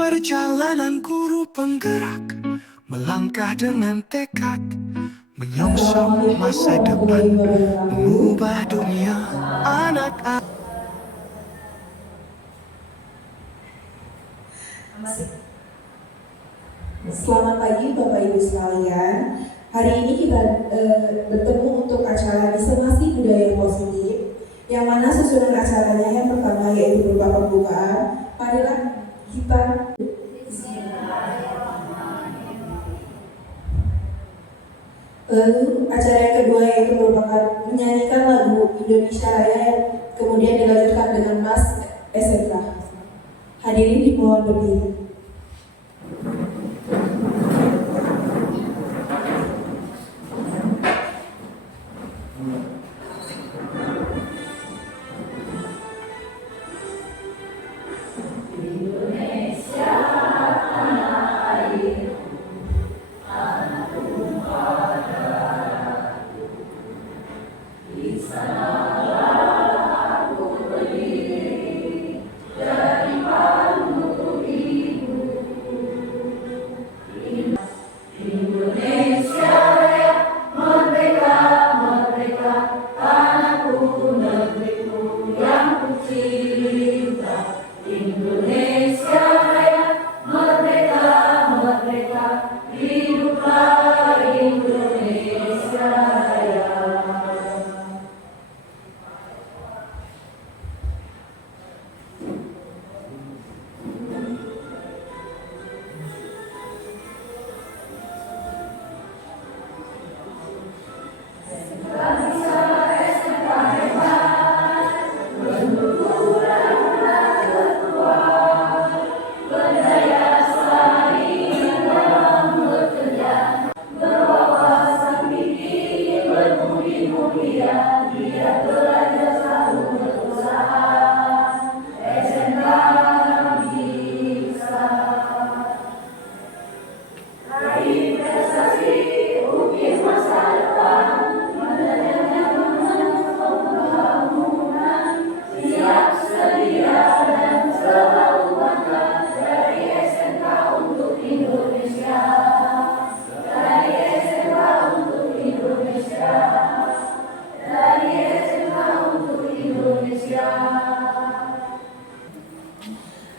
Perjalanan guru penggerak, melangkah dengan tekad, menyongsong masa depan, mengubah dunia anak-anak. Selamat pagi Bapak Ibu sekalian. Hari ini kita bertemu untuk acara Disertasi Budaya Positif, yang mana susunan acaranya yang pertama yaitu berupa pembukaan. Marilah kita lalu acara yang kedua yaitu merupakan menyanyikan lagu Indonesia Raya, kemudian dilanjutkan dengan Mas SMK. Hadirin dimohon berdiri.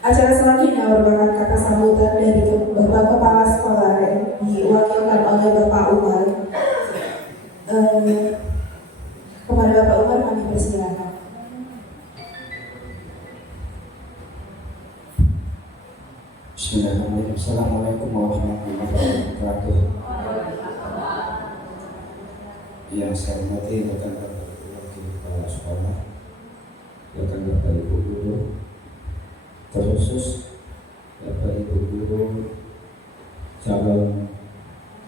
Acara selanjutnya merupakan kata sambutan dari Bapak Kepala Sekolah yang diwakilkan oleh Bapak Umar. Kepada Bapak Umar kami persilakan. Bismillahirrahmanirrahim. Assalamualaikum warahmatullahi wabarakatuh. Yang saya hormati rekan-rekan kepala sekolah, rekan Bapak Ibu guru, terkhusus Bapak Ibu guru calon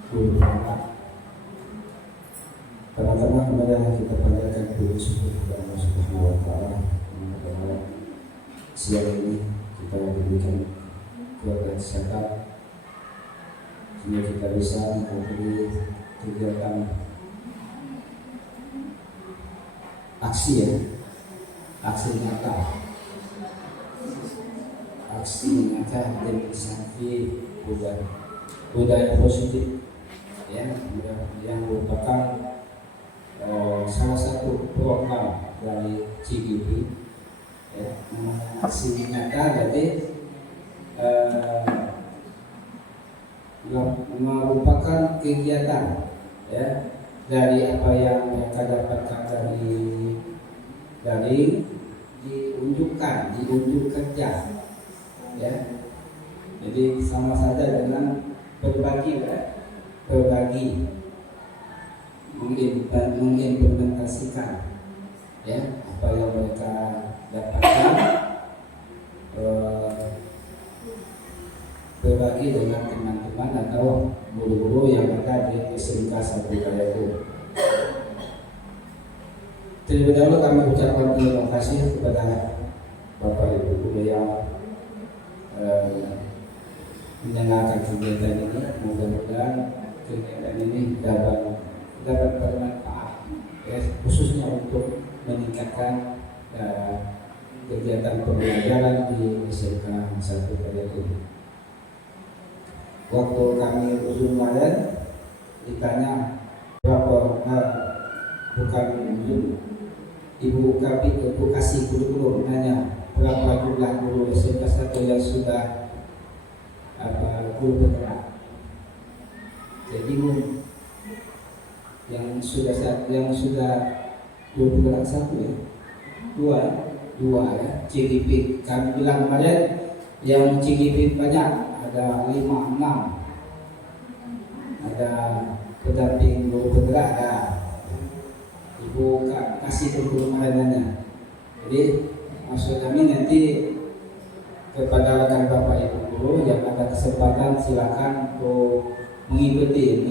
guru anak. Pertama kepada kita panjatkan puji syukur kepada Allah Subhanahu wa taala bahwa siang ini kita diberikan keluarga kesehatan sehingga kita bisa mengikuti kegiatan aksi nyata demonstrasi budaya positif yang merupakan salah satu program dari CGP aksi nyata. Jadi merupakan kegiatan dari apa yang mereka dapatkan dari diunjuk kerja jadi sama saja dengan berbagi mengimplementasikan apa yang mereka dapatkan, berbagi dengan teman-teman atau guru-guru yang ada di SMK 1 Gayaku. Terlebih dahulu kami ucapkan terima kasih kepada Bapak Ibu guru yang menyenangkan kegiatan ini. Mudah-mudahan kegiatan ini dapat bermanfaat, khususnya untuk meningkatkan kegiatan pembelajaran di SMK 1 Gayaku. waktu kami usul kemarin ditanya berapa bukan ibu kasih guru nanya berapa jumlah guru SMP 1 yang sudah guru penggerak. Jadi yang sudah guru penggerak 1 ya, dua ya. CGP kami bilang kemarin yang CGP banyak, ada 5, 6, ada pendamping guru penggerak, ada ibu kasih guru mainannya. Jadi maksud kami nanti kepada rekan bapak ibu guru yang ada kesempatan silakan untuk mengikuti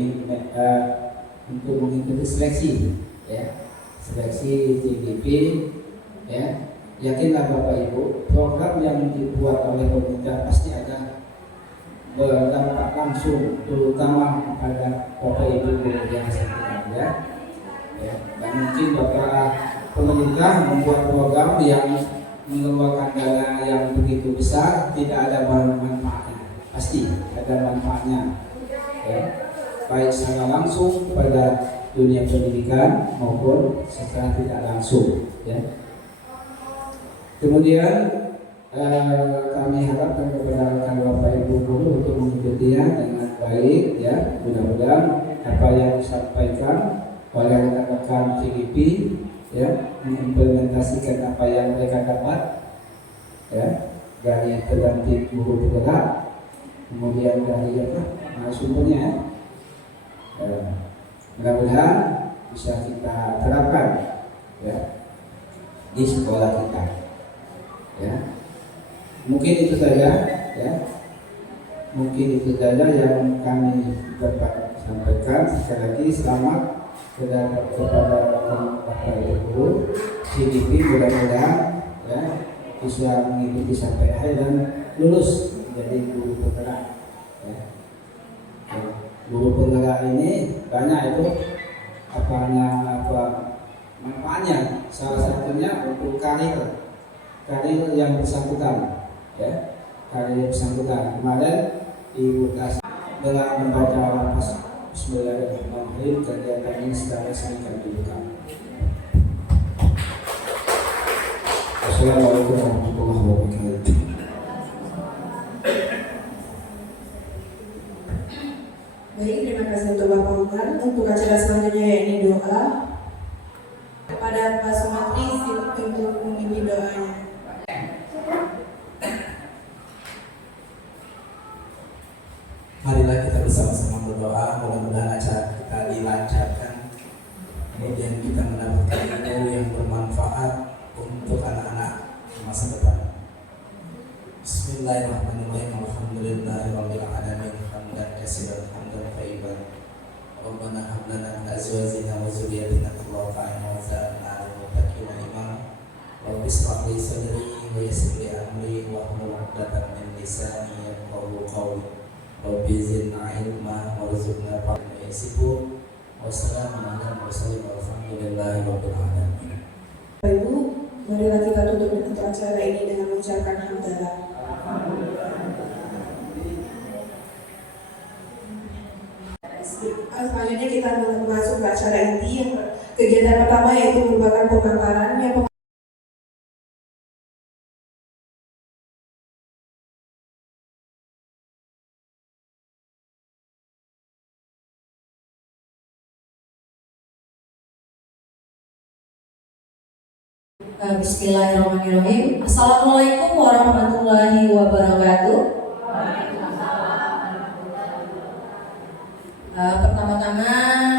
seleksi ya, seleksi CGP ya. Yakinlah bapak ibu, program yang dibuat oleh pemerintah pasti ada berdampak langsung terutama kepada bapak ibu guru yang sedang ya. Dan mungkin bapak pemerintah membuat program yang mengeluarkan dana yang begitu besar tidak ada manfaatnya, pasti ada manfaatnya ya, baik secara langsung pada dunia pendidikan maupun secara tidak langsung ya. Kemudian kami harapkan kepada rekan bapak ibu guru untuk mengikutinya dengan baik ya. Mudah-mudahan apa yang disampaikan oleh rekan-rekan CGP ya, mengimplementasikan apa yang mereka dapat ya dari pendamping guru penggerak, kemudian dari sumbernya mudah-mudahan bisa kita terapkan ya di sekolah kita ya. Mungkin itu saja ya, mungkin itu saja yang kami dapat sampaikan. Sekali lagi selamat kepada bapak ibu guru CGP, mudah-mudahan ya bisa mengikuti sampai akhir dan lulus menjadi guru penggerak ya. Guru penggerak ini banyak itu manfaatnya, salah satunya untuk karir yang bersangkutan ya, karir bersangkutan. Kemarin Ibu Kasih telah membaca Bismillahirrahmanirrahim, kegiatan ini secara resmi kami buka. Assalamualaikum warahmatullahi wabarakatuh. Baik, terima kasih untuk Bapak Umar. Untuk acara selanjutnya yakni doa kepada Pak Sumatri untuk memimpin doanya. Marilah kita bersama-sama berdoa, mudah-mudahan acara kita dilancarkan, kemudian kita mendapatkan ilmu yang bermanfaat untuk anak-anak masa depan. Bismillahirrahmanirrahim. Alhamdulillahirabbil alamin. Hamdan katsiran hamdan thayyiban. Rabbana hab lana min azwajina wa dzurriyyatina qurrata a'yun waj'alna lil muttaqina imama. Rabbi ishrah li sadri wa yassir li amri wahlul 'uqdatam min lisani yafqahu qawli. Rabbi zidna ilma warzuqna fahma yasifun. Wassalamu ala mursalin walhamdulillahi rabbil alamin. Ibu, marilah kita tutup acara ini dengan mengucapkan hamdalah. Selanjutnya kita masuk ke acara inti yang kegiatan pertama yaitu merupakan pemaparan yang Bismillahirrahmanirrahim. Assalamualaikum warahmatullahi wabarakatuh. Pertama-tama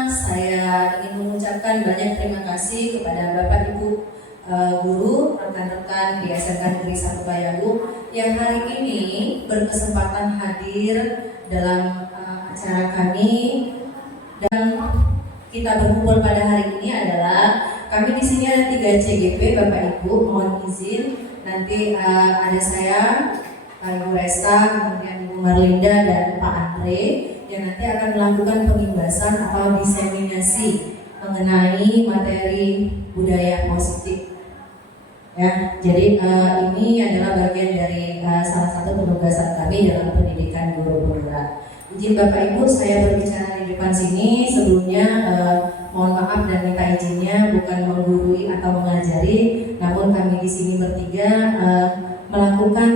saya ingin mengucapkan banyak terima kasih kepada Bapak Ibu guru, rekan-rekan di SMK Negeri 1 Bayagu yang hari ini berkesempatan hadir dalam acara kami, dan kita berkumpul pada hari ini adalah kami di sini ada 3 CGP Bapak Ibu. Mohon izin nanti ada saya, Ibu Resta, kemudian Ibu Marlinda dan Pak Andre yang nanti akan melakukan pengimbasan atau diseminasi mengenai materi budaya positif. Ya, jadi ini adalah bagian dari salah satu penugasan kami dalam pendidikan guru penggerak. Izin Bapak Ibu saya berbicara di depan sini. Sebelumnya mohon maaf dan minta izinnya bukan menggurui atau mengajari, namun kami di sini bertiga melakukan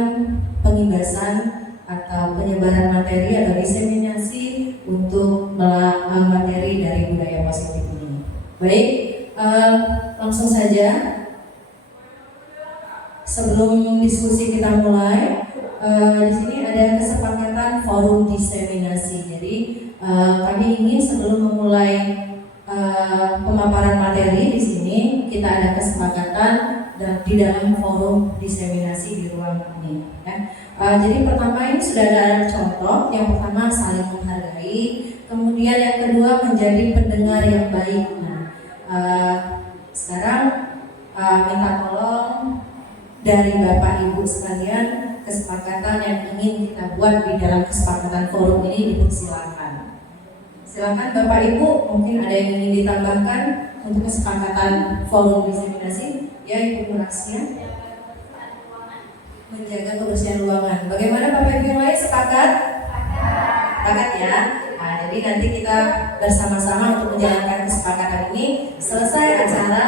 pengibasan atau penyebaran materi atau diseminasi untuk materi dari budaya positif ini. Baik, langsung saja. Sebelum diskusi kita mulai, di sini ada kesepakatan forum diseminasi. Jadi kami ingin sebelum memulai pemaparan materi di sini kita ada kesepakatan dan di dalam forum diseminasi di ruang ini. Ya. Jadi pertama ini sudah ada contoh. Yang pertama saling menghargai, kemudian yang kedua menjadi pendengar yang baik. Nah, sekarang minta tolong dari Bapak Ibu sekalian kesepakatan yang ingin kita buat di dalam kesepakatan forum ini dipersilakan. Silakan Bapak Ibu, mungkin ada yang ingin ditambahkan untuk kesepakatan forum diseminasi. Ya, Ibu Murasia. Menjaga kebersihan ruangan. Bagaimana Bapak Ibu yang lain, sepakat? Sepakat ya. Nah, jadi nanti kita bersama-sama untuk menjalankan kesepakatan ini. Selesai acara,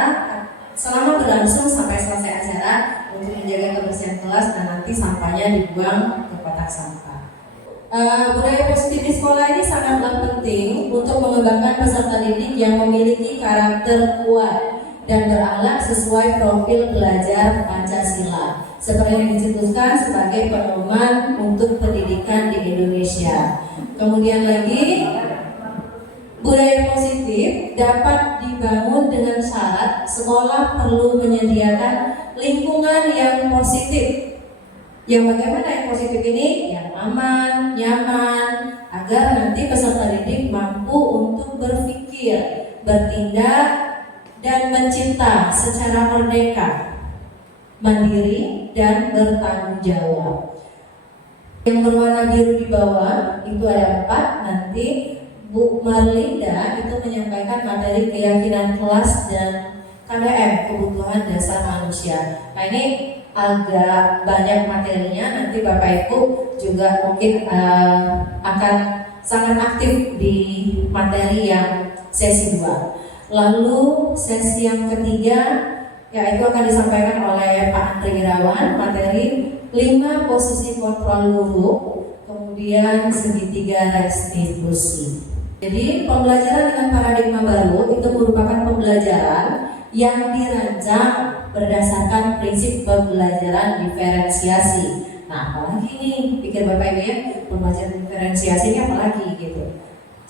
selama berlangsung sampai selesai acara, untuk menjaga kebersihan kelas dan nanti sampahnya dibuang ke kotak sampah. Budaya positif di sekolah ini sangatlah penting untuk mengembangkan peserta didik yang memiliki karakter kuat dan berakhlak sesuai profil pelajar Pancasila seperti yang dicetuskan sebagai pedoman untuk pendidikan di Indonesia. Kemudian lagi, budaya positif dapat dibangun dengan syarat sekolah perlu menyediakan lingkungan yang positif. Yang bagaimana yang positif ini? Yang aman, nyaman, agar nanti peserta didik mampu untuk berpikir, bertindak, dan mencipta secara merdeka, mandiri, dan bertanggung jawab. Yang berwarna biru di bawah itu ada 4. Nanti Bu Marlinda itu menyampaikan materi keyakinan kelas dan KDM, kebutuhan dasar manusia. Nah, ini agak banyak materinya, nanti Bapak Ibu juga mungkin akan sangat aktif di materi yang sesi 2. Lalu sesi yang ketiga yaitu akan disampaikan oleh Pak Andri Irawan, materi 5 posisi kontrol guru, kemudian segitiga restitusi. Jadi pembelajaran dengan paradigma baru itu merupakan pembelajaran yang dirancang berdasarkan prinsip pembelajaran diferensiasi. Nah, apalagi nih, pikir Bapak Ibu ya, pembelajaran diferensiasi ini apalagi gitu.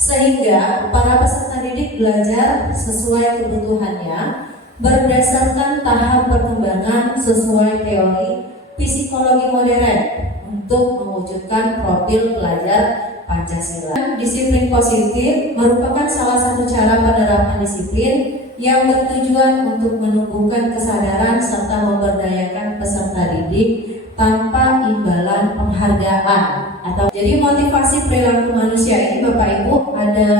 Sehingga para peserta didik belajar sesuai kebutuhannya berdasarkan tahap perkembangan sesuai teori psikologi modern untuk mewujudkan profil pelajar Pancasila. Disiplin positif merupakan salah satu cara penerapan disiplin yang bertujuan untuk menumbuhkan kesadaran serta memberdayakan peserta didik tanpa imbalan penghargaan atau jadi motivasi perilaku manusia ini Bapak Ibu ada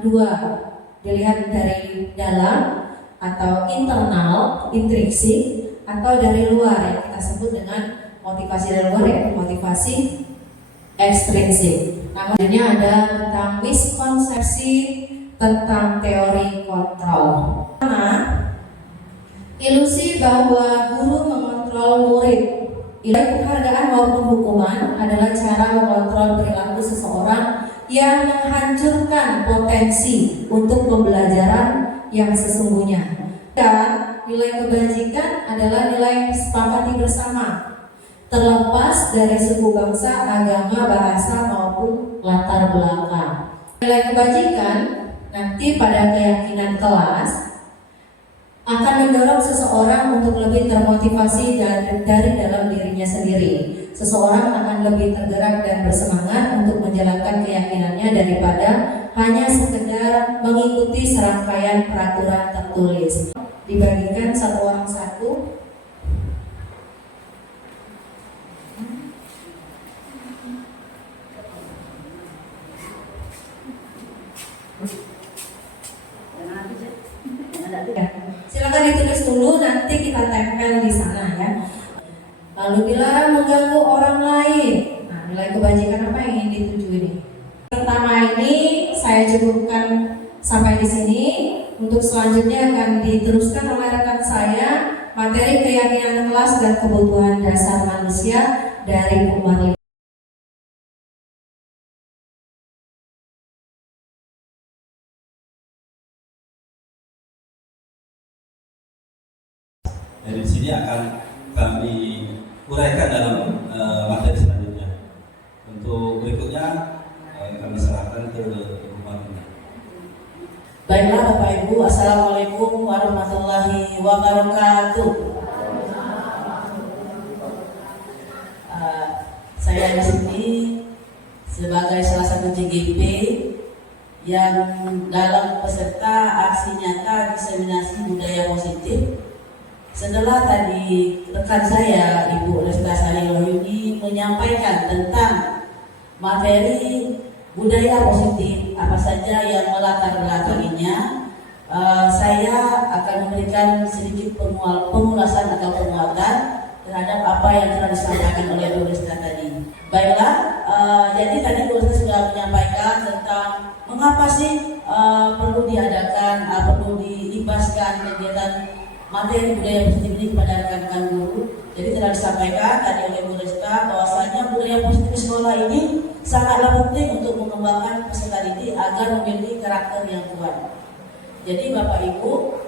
2, dilihat dari dalam atau internal, intrinsik, atau dari luar yang kita sebut dengan motivasi dari luar yaitu motivasi ekstrinsik. Namun ini ada tentang miskonsepsi tentang teori kontrol. Pertama, ilusi bahwa guru mengontrol murid. Baik penghargaan maupun hukuman adalah cara mengontrol perilaku seseorang yang menghancurkan potensi untuk pembelajaran yang sesungguhnya. Dan nilai kebajikan adalah nilai yang disepakati bersama, terlepas dari suku bangsa, agama, bahasa maupun latar belakang. Nilai kebajikan nanti pada keyakinan kelas akan mendorong seseorang untuk lebih termotivasi dari dalam dirinya sendiri. Seseorang akan lebih tergerak dan bersemangat untuk menjalankan keyakinannya daripada hanya sekedar mengikuti serangkaian peraturan tertulis. Dibagikan satu orang satu. Silakan ditulis dulu, nanti kita tempel di sana ya. Lalu dilarang mengganggu orang lain. Nah, nilai kebajikan apa yang ingin dituju ini? pertama ini saya cukupkan sampai di sini. Untuk selanjutnya akan diteruskan oleh rekan saya materi keyakinan kelas dan kebutuhan dasar manusia dari umat. Dari sini akan kami uraikan dalam materi selanjutnya. Untuk berikutnya kami serahkan ke umat. Baiklah Bapak Ibu, Assalamualaikum warahmatullahi wabarakatuh. Saya di sini sebagai salah satu JGP yang dalam peserta aksi nyata diseminasi budaya positif. Setelah tadi rekan saya Ibu Resta Sari Wahyuni menyampaikan tentang materi budaya positif, apa saja yang melatar belakanginya, saya akan memberikan sedikit pengulasan atau penguatan terhadap apa yang telah disampaikan oleh Bu Resta tadi. Baiklah, jadi tadi Bu Resta sudah menyampaikan tentang mengapa sih perlu diadakan, perlu dilibaskan kegiatan materi budaya positif ini kepada rekan-rekan guru. Jadi telah disampaikan tadi oleh Bu Resta bahwasanya budaya positif sekolah ini sangatlah penting untuk mengembangkan peserta didik agar memiliki karakter yang kuat. Jadi Bapak Ibu,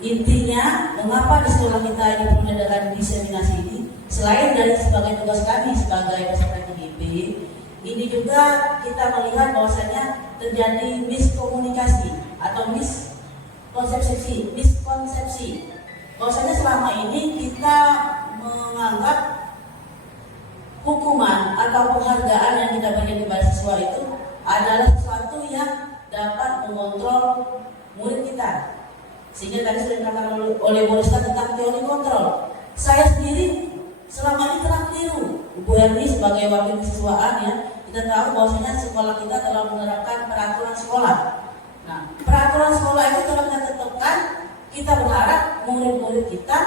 intinya mengapa di sekolah kita ini perlu diadakan diseminasi ini, selain dari sebagai tugas kami sebagai peserta DGP, ini juga kita melihat bahwasanya terjadi miskomunikasi atau miskonsepsi bahwasanya selama ini kita menganggap hukuman atau penghargaan yang kita berikan kepada siswa itu adalah sesuatu yang dapat mengontrol murid kita. Sehingga tadi sudah dikatakan oleh Bu Resta tentang teori kontrol. Saya sendiri selama ini telah keliru. Bu Herni sebagai wakil kesiswaan ya, kita tahu bahwasanya sekolah kita telah menerapkan peraturan sekolah. Nah, peraturan sekolah itu telah kita tetapkan. Kita berharap murid-murid kita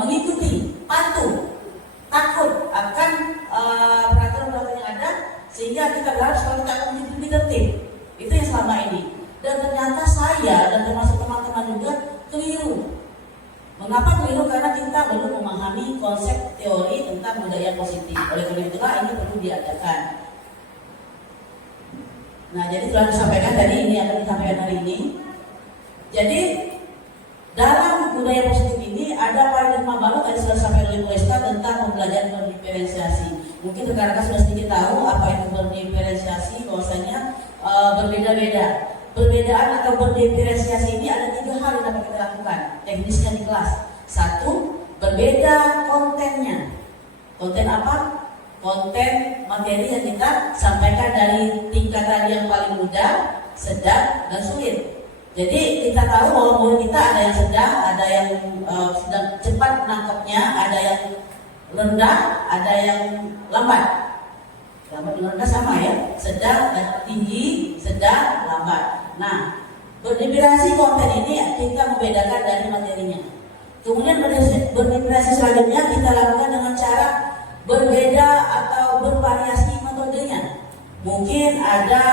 mengikuti, patuh, takut akan peraturan-peraturan yang ada, sehingga kita berharap sekolah kita akan menjadi lebih tertib. Itu yang selama ini. Dan ternyata saya dan termasuk teman-teman juga keliru. Mengapa keliru? Karena kita belum memahami konsep teori tentang budaya positif. Oleh karena itulah ini perlu diadakan. Nah, jadi telah disampaikan tadi, ini akan disampaikan hari ini. Jadi dalam budaya positif ini ada paradigma baru tadi sudah disampaikan oleh Bu Resta tentang pembelajaran berdiferensiasi. Mungkin rekan-rekan sudah sedikit tahu apa itu berdiferensiasi, bahwasanya berbeda-beda. Perbedaan atau berdiferensiasi ini ada 3 hal yang dapat kita lakukan teknisnya di kelas. 1, berbeda kontennya. Konten apa? Konten materi yang kita sampaikan dari tingkatan yang paling mudah, sedang, dan sulit. Jadi kita tahu bahwa murid kita ada yang sedang, ada yang sedang cepat menangkapnya, ada yang rendah, ada yang lambat. Lambat dengan rendah sama ya, sedang, tinggi, sedang, lambat. Nah, berdiferensiasi konten ini kita membedakan dari materinya. Kemudian berdiferensiasi selanjutnya kita lakukan dengan cara berbeda atau bervariasi metodenya. Mungkin ada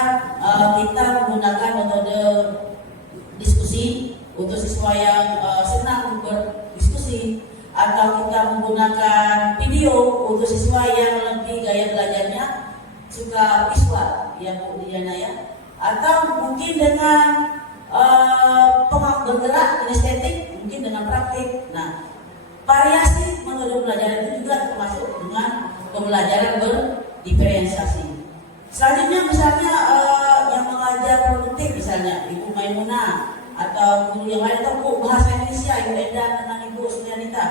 kita menggunakan metode diskusi untuk siswa yang senang berdiskusi, atau kita menggunakan video untuk siswa yang lebih gaya belajarnya suka visual ya Bu Diana ya, atau mungkin dengan bergerak kinestetik, mungkin dengan praktik. Nah, variasi metode pelajaran itu juga termasuk dengan pembelajaran berdiferensiasi. Selanjutnya misalnya yang mengajar produktif, misalnya Ibu Maimunah atau guru yang lain, atau Bu bahasa Indonesia Ibu Eda dengan Ibu Sulianita.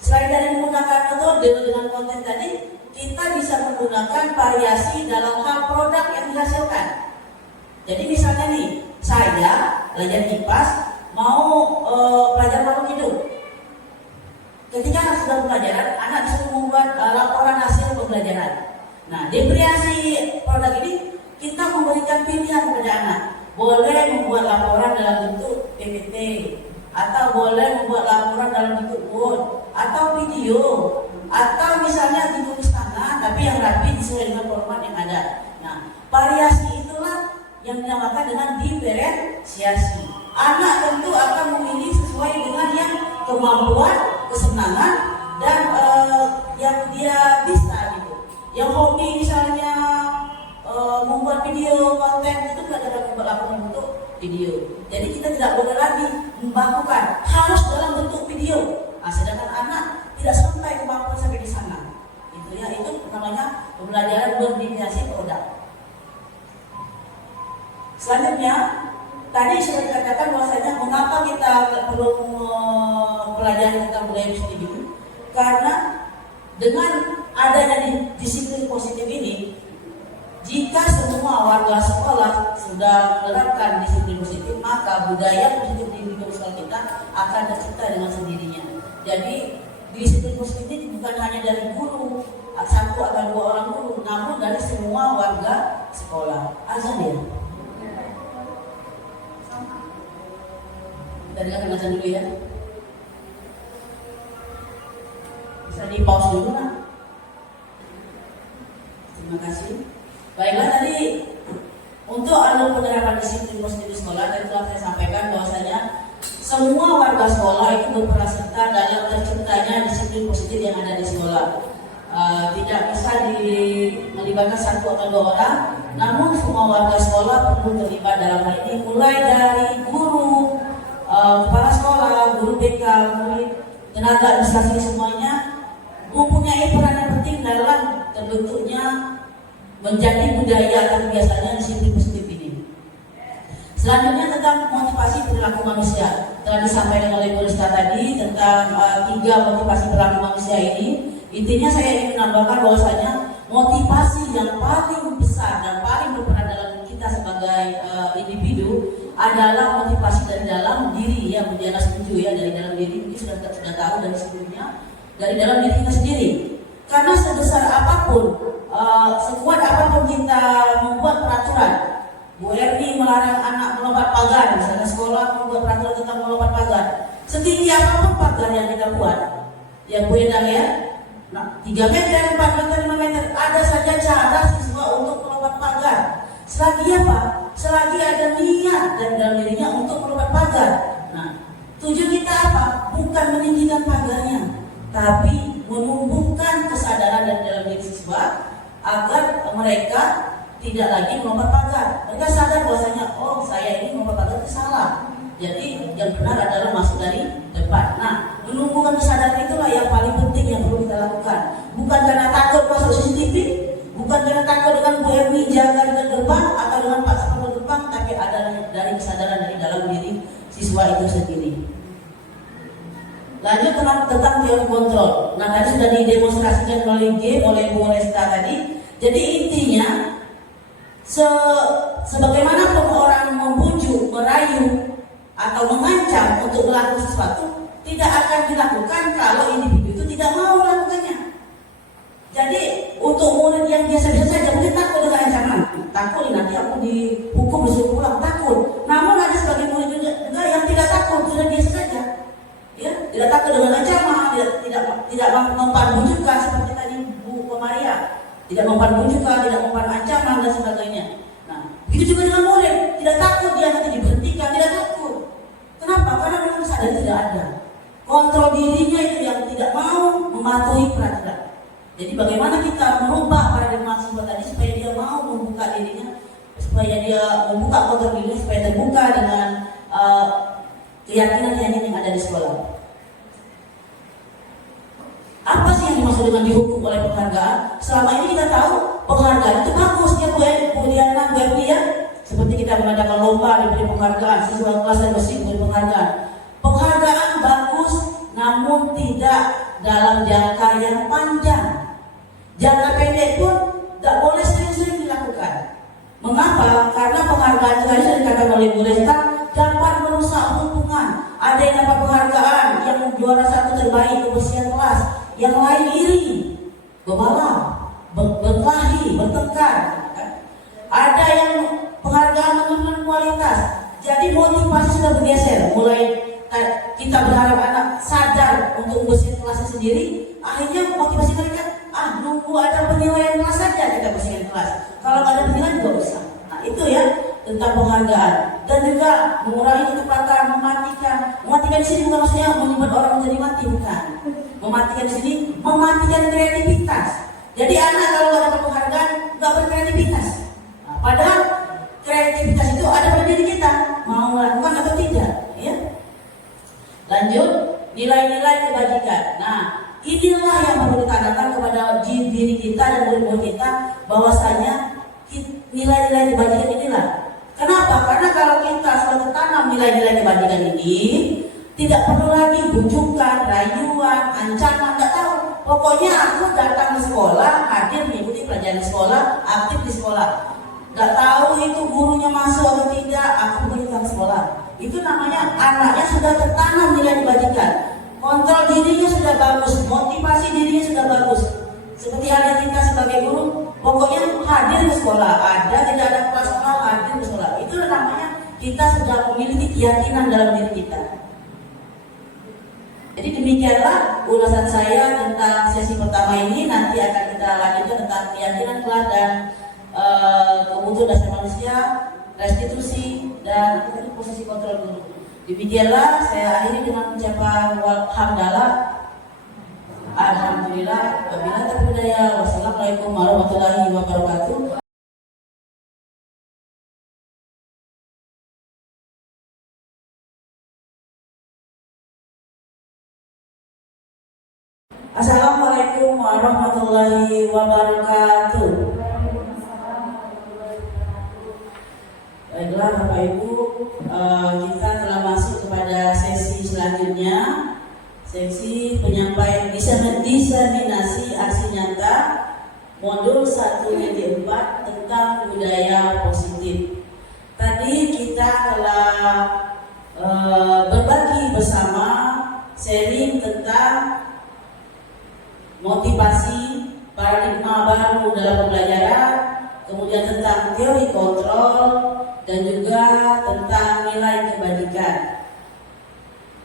Selain dari menggunakan metode dengan konten tadi, kita bisa menggunakan variasi dalam hal produk yang dihasilkan. Jadi misalnya nih, saya belajar IPAS mau pelajar makhluk hidup. Ketika sudah pelajaran, anak disuruh membuat laporan hasil pembelajaran. Nah, diferensiasi produk ini kita memberikan pilihan kepada anak. Boleh membuat laporan dalam bentuk PPT, atau boleh membuat laporan dalam bentuk Word, atau video, atau misalnya ditulis tangan tapi yang rapi sesuai dengan format yang ada. Nah, Variasi itulah yang dinamakan dengan diferensiasi. Anak tentu akan memilih sesuai dengan yang kemampuan, kesenangan, dan yang dia bisa gitu. Yang hobi misalnya membuat video konten itu tidak dapat berlaku bentuk video. Jadi kita tidak boleh lagi membakukan harus dalam bentuk video. Nah, sedangkan anak tidak sampai kemampuan sampai di sana. Itu ya, itu namanya pembelajaran berdeviasi produk. Selanjutnya, tadi sudah dikatakan bahwasanya mengapa kita perlu mempelajari tentang budaya positif ini? Karena dengan adanya disiplin positif ini, jika semua warga sekolah sudah menerapkan disiplin positif, maka budaya positif di lingkungan sekolah kita akan tercipta dengan sendirinya. Jadi disiplin positif ini bukan hanya dari guru, satu atau dua orang guru, namun dari semua warga sekolah. Azan ya. Kita dengarkan azan dulu ya. Bisa di pause dulu nak. Terima kasih. Baiklah, tadi untuk alur penerapan disiplin positif di sekolah tadi telah saya sampaikan bahwasanya semua warga sekolah itu berperan serta dalam terciptanya disiplin positif yang ada di sekolah. Tidak bisa melibatkan satu atau dua orang, namun semua warga sekolah perlu terlibat dalam hal ini, mulai dari guru, kepala sekolah, guru BK, murid, tenaga administrasi semuanya mempunyai peran yang penting dalam terbentuknya menjadi budaya atau biasanya disiplin positif ini. Selanjutnya tentang motivasi perilaku manusia, telah disampaikan oleh Bu Rizka tadi tentang 3 motivasi perilaku manusia ini. Intinya saya ingin menambahkan bahwasanya motivasi yang paling besar dan paling berperan dalam kita sebagai individu adalah motivasi dari dalam diri, ya Bu Diana setuju ya, dari dalam diri. Ini sudah tahu dari sebelumnya, dari dalam diri kita sendiri. Karena sebesar apapun, sekuat apapun kita membuat peraturan, Bu Erni melarang anak melompat pagar, misalnya sekolah membuat peraturan tentang melompat pagar, setinggi apapun pagar yang kita buat, ya Bu Endang ya, 3 meter, 4 meter, 5 meter, ada saja cara siswa untuk melompat pagar. Selagi apa? Selagi ada niat dan dalam dirinya untuk melompat pagar. Nah, tujuan kita apa? Bukan meninggikan pagarnya, tapi menumbuhkan kesadaran dari dalam diri siswa agar mereka tidak lagi melompat pagar. Mereka sadar bahwasanya, oh saya ini melompat pagar itu salah. Jadi yang benar adalah masuk dari depan. Nah, menumbuhkan kesadaran itulah yang paling penting yang perlu kita lakukan. Bukan karena takut masuk CCTV, bukan karena takut dengan Bu Erni jaga di gerbang atau dengan Pak Sapul gerbang, tapi ada dari kesadaran dari dalam diri siswa itu sendiri. Lanjut tentang teori kontrol. Nah, tadi sudah didemonstrasikan oleh Bu Resta tadi. Jadi intinya, sebagaimanapun orang membujuk, merayu, atau mengancam untuk melakukan sesuatu, tidak akan dilakukan kalau individu itu tidak mau melakukannya. Jadi untuk murid yang biasa-biasa saja mungkin takut dengan ancaman, takut nanti aku dihukum disuruh pulang, takut. Namun ada sebagian murid juga yang tidak takut, sudah biasa saja, ya, tidak takut dengan ancaman, tidak mempan bujukan seperti tadi Bu Maria, tidak mempan bujukan, tidak mempan ancaman dan sebagainya. Nah, begitu juga dengan murid, tidak takut dia nanti diberhentikan, tidak takut. Kenapa? Karena memang sadar tidak ada kontrol dirinya itu yang tidak mau mematuhi peraturan. Jadi bagaimana kita merubah paradigma siswa tadi supaya dia mau membuka dirinya, supaya dia membuka kontrol dirinya, supaya terbuka dengan keyakinan yang ada di sekolah. Apa sih yang dimaksud dengan dihukum oleh penghargaan? Selama ini kita tahu penghargaan itu bagus, ya Bu Diana, Bu Erni ya. Seperti kita mengadakan lomba diberi penghargaan, siswa kelas dan mesin diberi penghargaan. Penghargaan bagus, namun tidak dalam jangka yang panjang. Jangka pendek pun tidak boleh sering-sering dilakukan. Mengapa? Karena penghargaan itu tadi sudah dikatakan oleh Bu Resta dapat merusak hubungan. Ada yang dapat penghargaan, yang juara 1 terbaik kebersihan kelas, yang lain iri, bermalam, berkelahi, bertengkar. Ada yang penghargaan menurunkan kualitas. Jadi motivasi sudah bergeser. Mulai kita berharap anak sadar untuk membersihkan kelasnya sendiri, akhirnya motivasi mereka nunggu ada penilaian kelas saja kita bersihkan kelas. Kalau nggak ada penilaian juga memberikan penghargaan dan juga mengurangi kecepatan, mematikan di sini bukan maksudnya membuat orang menjadi mati, bukan. Mematikan di sini, mematikan kreativitas. Jadi anak kalau nggak dapat penghargaan nggak berkreativitas. Nah, padahal kreativitas itu ada pada diri kita, mau melakukan atau tidak, ya. Lanjut, nilai-nilai kebajikan. Nah, inilah yang perlu ditanamkan kepada diri kita dan murid-murid kita, bahwasanya nilai-nilai kebajikan inilah. Kenapa? Karena kalau kita sudah tanam nilai-nilai kebajikan ini, tidak perlu lagi bujukan, rayuan, ancaman, nggak tahu. Pokoknya aku datang ke sekolah, hadir mengikuti pelajaran sekolah, aktif di sekolah. Nggak tahu itu gurunya masuk atau tidak, aku beritahu sekolah. Itu namanya anaknya sudah tertanam nilai kebajikan. Kontrol dirinya sudah bagus, motivasi dirinya sudah bagus. Seperti halnya kita sebagai guru, pokoknya hadir ke sekolah, ada tidak ada kelas sekolah, hadir ke sekolah. Itu namanya kita sudah memiliki keyakinan dalam diri kita. Jadi demikianlah ulasan saya tentang sesi pertama ini. Nanti akan kita lanjutkan tentang keyakinan kelak dan kebutuhan dasar manusia, restitusi, dan posisi kontrol guru. Demikianlah saya akhiri dengan ucapan hamdalah. Alhamdulillah. Wabillahi taufiq hidayah. Wassalamualaikum warahmatullahi wabarakatuh. Assalamualaikum warahmatullahi wabarakatuh. Baiklah Bapak Ibu, kita telah masuk kepada sesi selanjutnya, sesi penyampaian diseminasi aksi nyata modul 1.4 tentang budaya positif. Tadi kita telah berbagi bersama sharing tentang motivasi, paradigma baru dalam pembelajaran, kemudian tentang teori kontrol, dan juga tentang nilai kebajikan.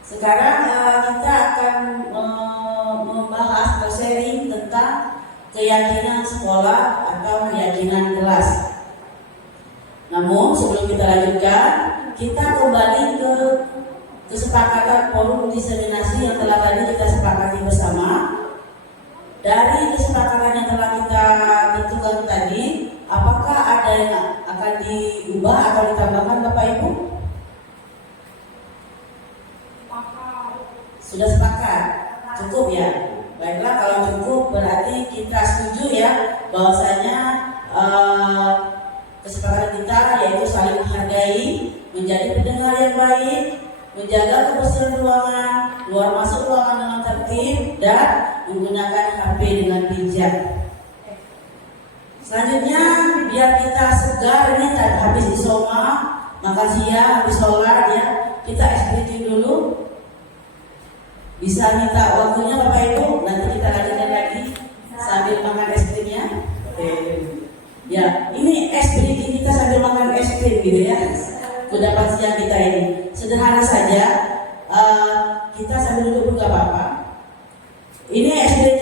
Sekarang kita akan membahas atau sharing tentang keyakinan sekolah atau keyakinan kelas. Namun sebelum kita lanjutkan, kita kembali ke kesepakatan forum diseminasi yang telah tadi kita sepakati bersama. Dari kesepakatan yang telah kita tentukan tadi, apakah ada yang akan diubah atau ditambahkan Bapak Ibu? Sudah sepakat? Cukup ya? Baiklah, kalau cukup berarti kita setuju ya bahwasanya kesepakatan kita yaitu saling menghargai, menjadi pendengar yang baik, menjaga kebersihan ruangan, keluar masuk ruangan dengan tertib, dan menggunakan HP dengan bijak. Selanjutnya, biar kita segar, ini habis disoma, makan siang, habis sholat ya, kita SPJ dulu. Bisa minta waktunya Bapak Ibu, nanti kita lanjutkan lagi sambil makan es krimnya. Ya, ini SPJ kita sambil makan es krim gitu ya. Kudapan siang kita ini sederhana saja, kita sambil duduk nggak apa-apa. Ini SPJ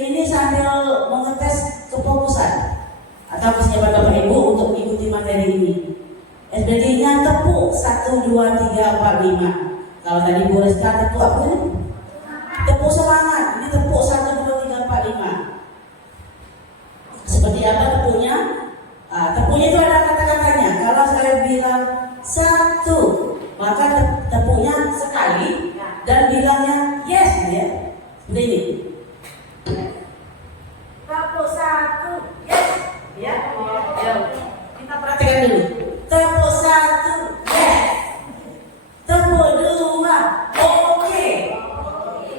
ini sambil mengetes kefokusan atau kesiapan Bapak Ibu untuk mengikuti materi ini. SPJ-nya tepuk 1, 2, 3, 4, 5. Kalau tadi Bu Resta tepuk apa ini? Tepuk semangat. Ini tepuk 1, 2, 3, 4, 5. Seperti apa tepuknya? Tepuknya itu ada kata-katanya. Kalau saya bilang 1, maka tepuknya sekali dan bilangnya yes ya. Seperti ini. Tepuk 1, yes. Ya. Kita perhatikan dulu. Tepuk 1, yes. Tepuk 2, oke.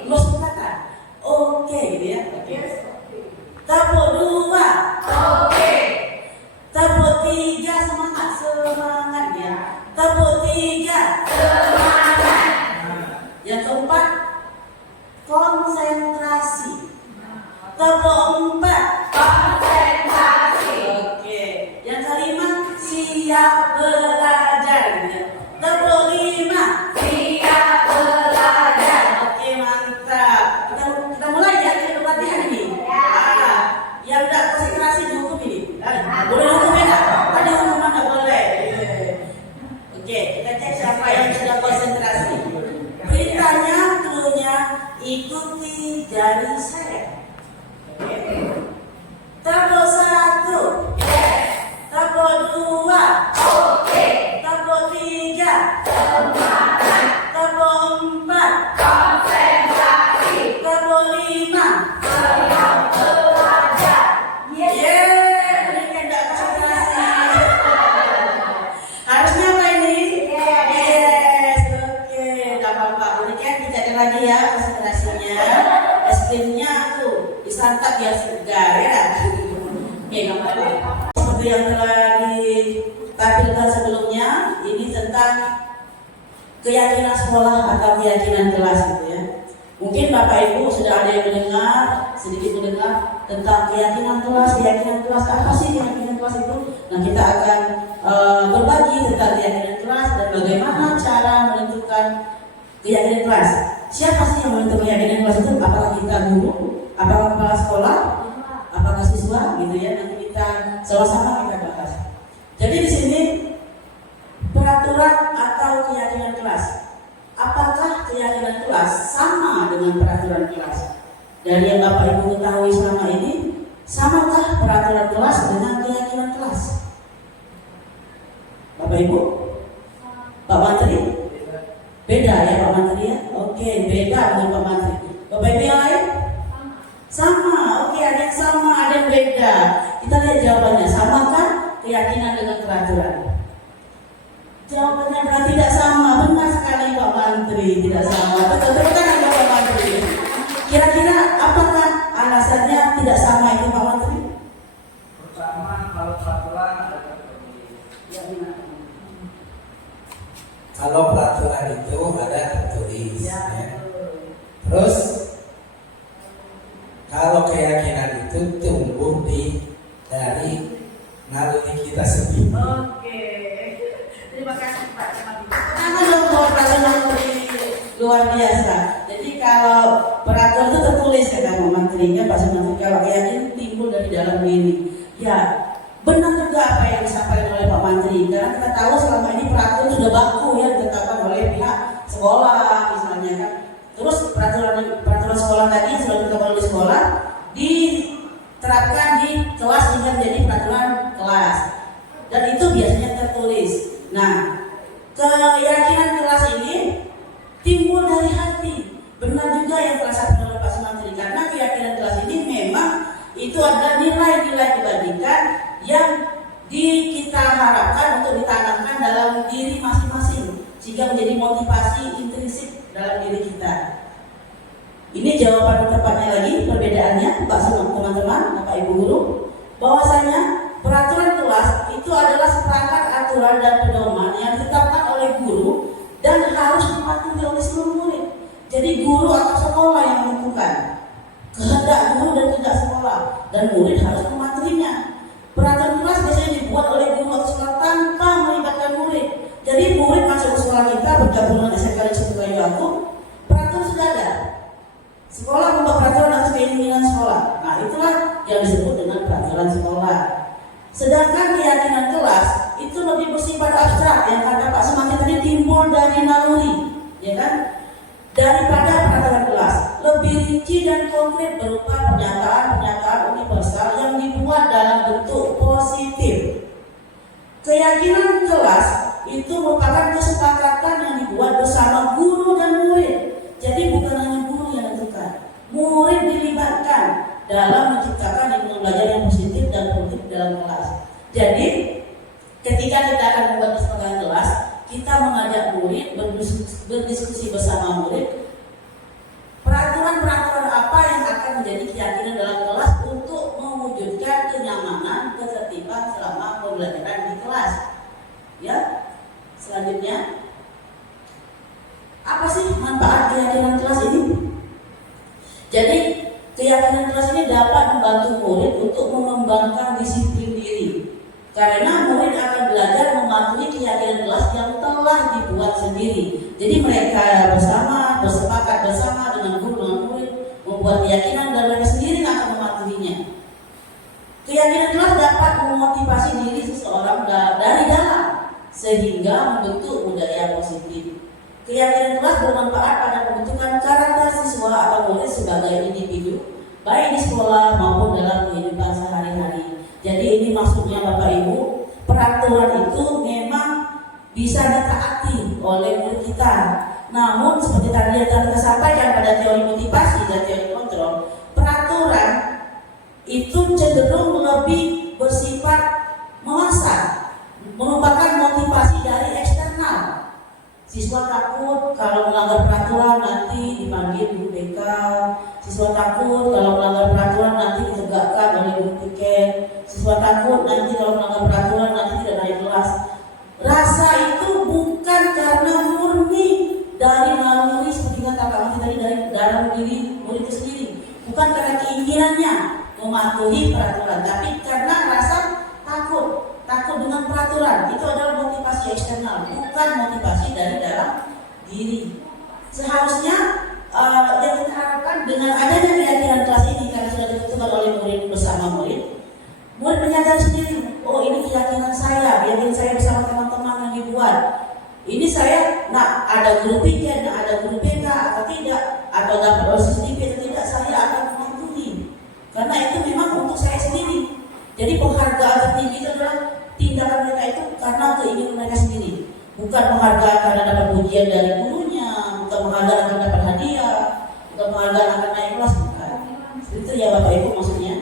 Maksud kata oke gitu ya. Tepuk 2, oke. Tepuk 3, semangat ya. Tepuk 3, semangat. Yang keempat, Kita cek siapa yang sudah konsentrasi. Beritanya, cluenya ikuti jari saya. Tabel 1, tabel 2, tabel 3, tabel 4, tabel 5. Ini tidak konsentrasi. Harusnya apa ini? Yes, oke, tidak apa-apa. Ini kan tidak ada lagi ya konsentrasinya. Es krimnya tuh disantap biar segar ya. Oke, nggak apa-apa. Seperti yang telah ditampilkan sebelumnya, ini tentang keyakinan sekolah atau keyakinan kelas gitu ya. Mungkin Bapak Ibu sudah ada yang mendengar, sedikit mendengar tentang keyakinan kelas. Keyakinan kelas apa sih keyakinan kelas itu? Nah, kita akan berbagi tentang keyakinan kelas dan bagaimana cara menentukan keyakinan kelas. Siapa sih yang menentukan keyakinan kelas itu? Apakah kita guru? Apakah kepala sekolah? Apakah siswa? Gitu ya. Nanti kita sama-sama kita bahas. Jadi di sini peraturan atau keyakinan kelas. Apakah keyakinan kelas sama dengan peraturan kelas? Dari yang Bapak Ibu ketahui selama ini, samakah peraturan kelas dengan keyakinan kelas? Bapak Ibu? Pak Menteri? Beda ya Pak Menteri ya? Oke, beda dengan Pak Menteri. Bapak Ibu yang lain? Sama, oke, ada yang sama, ada yang beda. Kita lihat jawabannya, samakah keyakinan dengan peraturan? Jawabannya adalah tidak sama. Benar sekali Pak Menteri, tidak sama. Betul kan Pak Menteri? Kira-kira apakah alasannya tidak sama itu Pak Menteri? Pertama, kalau peraturan ada kalau peraturan itu ada tertulis ya. Terus kalau keyakinan itu tumbuh dari naluri kita sendiri. Oke, terima kasih Pak. Tangan dong buat peraturan luar biasa. Jadi kalau peraturan itu tertulis ya Pak Menterinya, Pak Menteri, kalau keyakinan timbul dari dalam diri. Ya, benar juga apa yang disampaikan oleh Pak Menteri. Karena kita tahu selama ini peraturan sudah baku ya ditetapkan oleh pihak sekolah misalnya kan. Terus peraturan sekolah tadi yang sudah ditetapkan oleh sekolah diterapkan di kelas hingga menjadi peraturan kelas. Dan itu biasanya tertulis. Nah, keyakinan kelas ini timbul dari hati. Benar juga yang telah disampaikan oleh Pak Menteri, karena keyakinan kelas ini memang itu adalah nilai-nilai kebaikan yang kita harapkan untuk ditanamkan dalam diri masing-masing sehingga menjadi motivasi intrinsik dalam diri kita. Ini jawaban tepatnya lagi perbedaannya Pak teman-teman, Bapak Ibu guru, bahwasanya peraturan kelas itu adalah seperangkat aturan dan pedoman yang ditetapkan oleh guru dan harus dipatuhi oleh seluruh murid. Jadi guru atau sekolah yang menentukan kehendak guru dan kehendak sekolah, dan murid harus mematuhinya. Peraturan kelas biasanya dibuat oleh guru atau sekolah tanpa melibatkan murid. Jadi murid masuk ke sekolah kita bergabung dengan SMK Negeri Bayu Aku, peraturan sudah ada. Sekolah membuat peraturan atas keinginan sekolah. Nah, itulah yang disebut dengan peraturan sekolah. Sedangkan keyakinan kelas itu lebih bersifat abstrak, yang kata Pak Semaki tadi timbul dari naluri, ya kan? Daripada peraturan kelas, lebih rinci dan konkret berupa pernyataan-pernyataan universal yang dibuat dalam bentuk positif. Keyakinan kelas itu merupakan kesepakatan yang dibuat bersama guru dan murid. Jadi bukan hanya guru yang menentukan, murid dilibatkan dalam menciptakan lingkungan belajar yang positif dan produktif dalam kelas. Jadi ketika kita akan membuat kesepakatan kelas, kita mengajak murid berdiskusi bersama murid peraturan-peraturan apa yang akan menjadi keyakinan dalam kelas untuk mewujudkan kenyamanan, ketertiban selama pembelajaran di kelas. Ya, selanjutnya apa sih manfaat keyakinan kelas ini? Jadi keyakinan kelas ini dapat membantu murid untuk mengembangkan disiplin diri. Karena murid akan belajar mematuhi keyakinan kelas yang telah dibuat sendiri. Jadi mereka bersepakat bersama dengan guru dan murid membuat keyakinan dan mereka sendiri akan mematuhinya. Keyakinan kelas dapat memotivasi diri seseorang dari dalam, sehingga membentuk budaya positif. Keyakinan kelas bermanfaat pada pembentukan karakter siswa atau murid sebagai individu, baik di sekolah maupun dalam kehidupan sehari-hari. Jadi ini maksudnya Bapak Ibu, peraturan itu memang bisa ditaati oleh murid kita. Namun seperti tadi yang kita sampaikan pada teori motivasi dan teori kontrol, peraturan itu cenderung lebih bersifat memaksa, merupakan motivasi dari eksternal. Siswa takut kalau melanggar peraturan nanti dipanggil guru BK. Siswa takut kalau melanggar peraturan nanti ditegakkan oleh guru piket. Siswa takut nanti kalau melanggar peraturan nanti tidak naik kelas. Rasa itu bukan karena murni dari naluri seperti kata kami tadi dari dalam diri murid itu sendiri, bukan karena keinginannya mematuhi peraturan, tapi karena rasa takut dengan peraturan. Itu adalah motivasi eksternal, bukan motivasi dari dalam diri. Seharusnya yang kita harapkan dengan adanya keyakinan kelas ini, karena sudah ditentukan oleh murid bersama murid menyadari sendiri, oh ini keyakinan saya bersama teman-teman yang dibuat. Ini saya ada guru piket, ada guru BK atau tidak, atau dapat OSIS atau tidak, saya akan mematuhi. Karena itu memang untuk saya sendiri. Jadi penghargaan tertinggi itu adalah tindakan mereka itu karena keinginan mereka sendiri, bukan penghargaan karena dapat pujian dari gurunya, bukan penghargaan karena dapat hadiah, bukan penghargaan karena naik kelas, bukan. Itu ya Bapak Ibu maksudnya.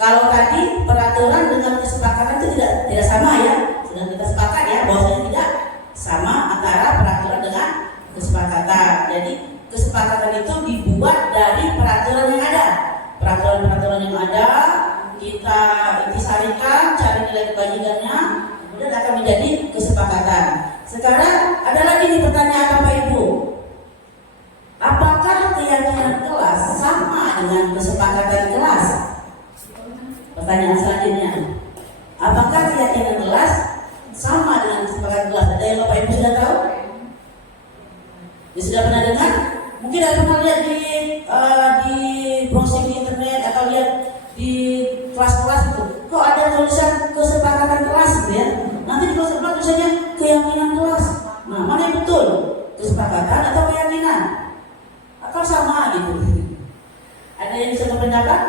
Kalau tadi peraturan dengan kesepakatan itu tidak sama ya, sudah kita sepakat ya bahwasanya tidak sama antara peraturan dengan kesepakatan. Jadi kesepakatan itu dibuat dari peraturan yang ada. Peraturan-peraturan yang ada kita intisarikan, cari nilai kebajikannya, kemudian akan menjadi kesepakatan. Sekarang ada lagi nih pertanyaan Bapak Ibu, apakah keyakinan kelas sama dengan kesepakatan kelas? Pertanyaan selanjutnya, apakah keyakinan kelas sama dengan kesepakatan kelas? Ada yang Bapak Ibu sudah tahu? Ya, sudah pernah dengar? Mungkin ada pernah lihat di browsing di internet atau lihat di kelas-kelas itu, kok ada tulisan kesepakatan kelas gitu ya? Nanti di kelas sebelah tulisannya keyakinan kelas. Nah, mana yang betul? Kesepakatan atau keyakinan? Atau sama gitu? Ada yang bisa berpendapat?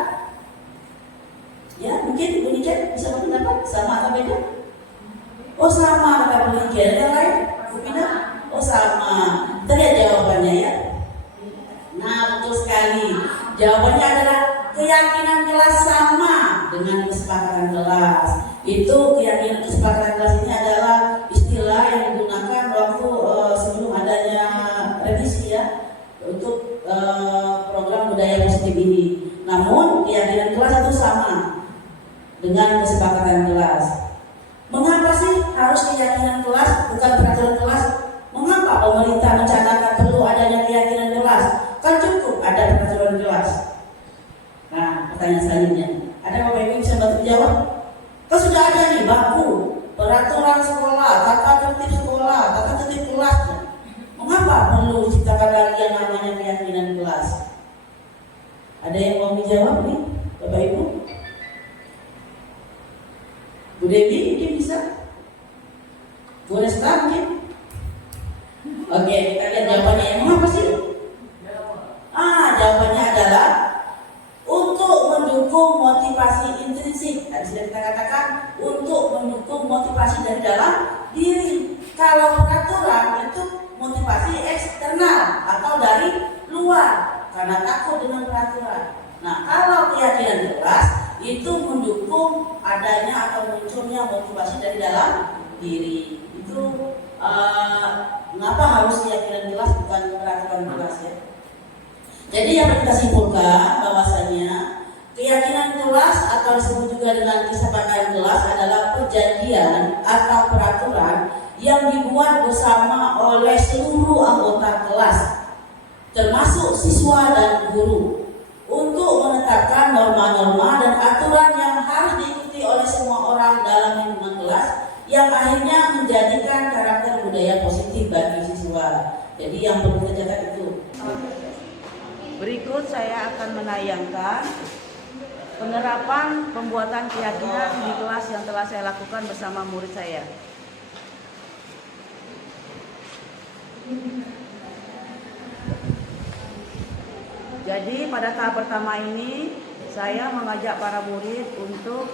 Ya, mungkin Bu Niken bisa berpendapat sama atau beda? Oh sama, kata Bu Niken. Ada lain? Bu Pina? Oh sama. Kita lihat jawabannya ya. Nah, betul sekali. Jawabannya adalah keyakinan kelas sama dengan kesepakatan kelas. Itu keyakinan kesepakatan kelas ini adalah istilah yang digunakan waktu sebelum adanya revisi ya untuk program budaya positif ini. Namun keyakinan kelas itu sama dengan kesepakatan kelas. Mengapa sih harus keyakinan kelas bukan peraturan kelas? Mengapa pemerintah mencanangkan perlu adanya keyakinan kelas? Kan cukup ada peraturan kelas. Nah, pertanyaan selanjutnya, ada Bapak Ibu bisa bantu jawab? Kan sudah ada nih baku, peraturan sekolah, tata tertib sekolah, tata tertib kelas. Mengapa perlu diciptakan lagi yang namanya keyakinan kelas? Ada yang mau dijawab nih, Bapak Ibu? Bu Dewi mungkin bisa? Bu Resta mungkin? Oke, kita lihat jawabannya yang apa sih? Jawabannya adalah untuk mendukung motivasi intrinsik. Tadi sudah kita katakan untuk mendukung motivasi dari dalam diri. Kalau peraturan itu motivasi eksternal atau dari luar karena takut dengan peraturan. Nah, kalau keyakinan kelas itu mendukung adanya atau munculnya motivasi dari dalam diri. Itu mengapa harus keyakinan kelas bukan peraturan kelas ya? Jadi yang kita simpulkan bahwasanya keyakinan kelas atau disebut juga dengan kesepakatan kelas adalah perjanjian atau peraturan yang dibuat bersama oleh seluruh anggota kelas, termasuk siswa dan guru, untuk menetapkan norma-norma dan aturan yang harus diikuti oleh semua orang dalam lingkungan kelas, yang akhirnya menjadikan karakter budaya positif bagi siswa. Jadi yang perlu kita catat itu. Berikut saya akan menayangkan penerapan pembuatan keyakinan di kelas yang telah saya lakukan bersama murid saya. Jadi pada tahap pertama ini saya mengajak para murid untuk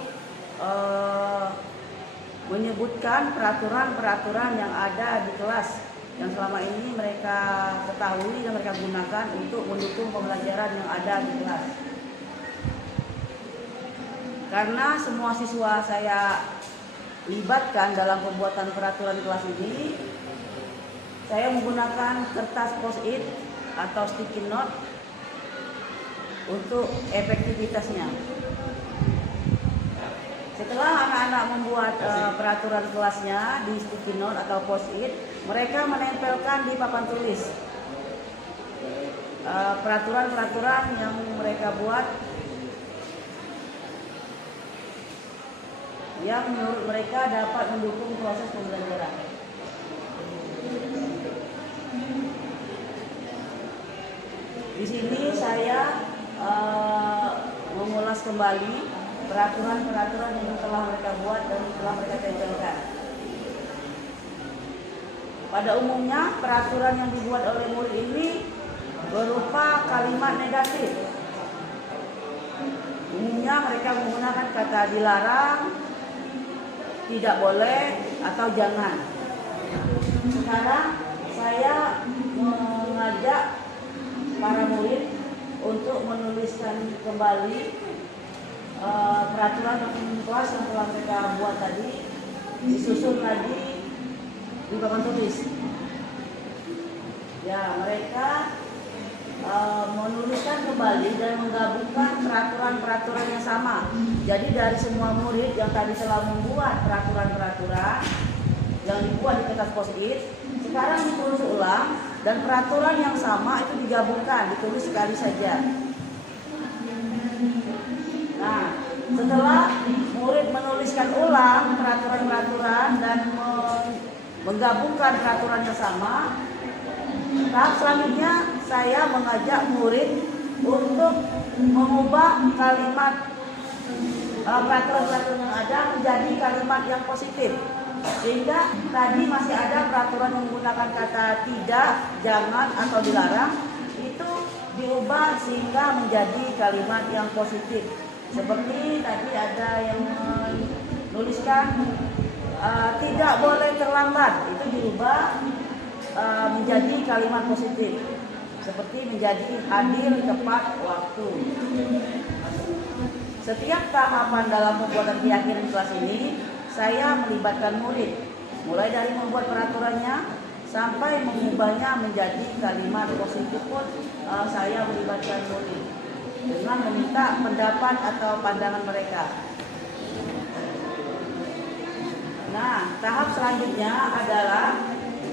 menyebutkan peraturan-peraturan yang ada di kelas yang selama ini mereka ketahui dan mereka gunakan untuk mendukung pembelajaran yang ada di kelas. Karena semua siswa saya libatkan dalam pembuatan peraturan kelas ini, saya menggunakan kertas post-it atau sticky note untuk efektivitasnya. Setelah anak-anak membuat peraturan kelasnya di sticky note atau post-it, mereka menempelkan di papan tulis peraturan-peraturan yang mereka buat yang menurut mereka dapat mendukung proses pembelajaran. Di sini saya mengulas kembali peraturan-peraturan yang telah mereka buat dan telah mereka tempelkan. Pada umumnya peraturan yang dibuat oleh murid ini berupa kalimat negatif. Umumnya mereka menggunakan kata dilarang, tidak boleh, atau jangan. Sekarang saya mengajak para murid untuk menuliskan kembali peraturan kelas yang telah mereka buat tadi, disusun lagi di papan tulis. Ya, mereka menuliskan kembali dan menggabungkan peraturan-peraturan yang sama. Jadi dari semua murid yang tadi telah membuat peraturan-peraturan yang dibuat di kertas post-it, sekarang ditulis ulang dan peraturan yang sama itu digabungkan, ditulis sekali saja. Nah, setelah murid menuliskan ulang peraturan-peraturan dan menggabungkan peraturan yang sama, tahap selanjutnya saya mengajak murid untuk mengubah kalimat peraturan-peraturan yang ada menjadi kalimat yang positif. Sehingga tadi masih ada peraturan yang menggunakan kata tidak, jangan, atau dilarang, itu diubah sehingga menjadi kalimat yang positif. Seperti tadi ada yang menuliskan tidak boleh terlambat, itu dirubah menjadi kalimat positif. Seperti menjadi hadir tepat waktu. Setiap tahapan dalam pembuatan keyakinan kelas ini saya melibatkan murid, mulai dari membuat peraturannya sampai mengubahnya menjadi kalimat positif pun saya melibatkan murid dengan meminta pendapat atau pandangan mereka. Nah, tahap selanjutnya adalah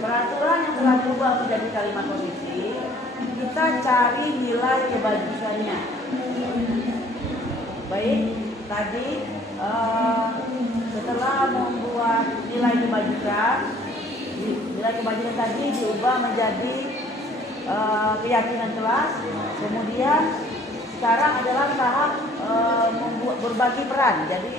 peraturan yang telah berubah menjadi kalimat positif, kita cari nilai kebajikannya. Baik, tadi setelah membuat nilai kebajikan tadi diubah menjadi keyakinan kelas. Kemudian sekarang adalah tahap berbagi peran. Jadi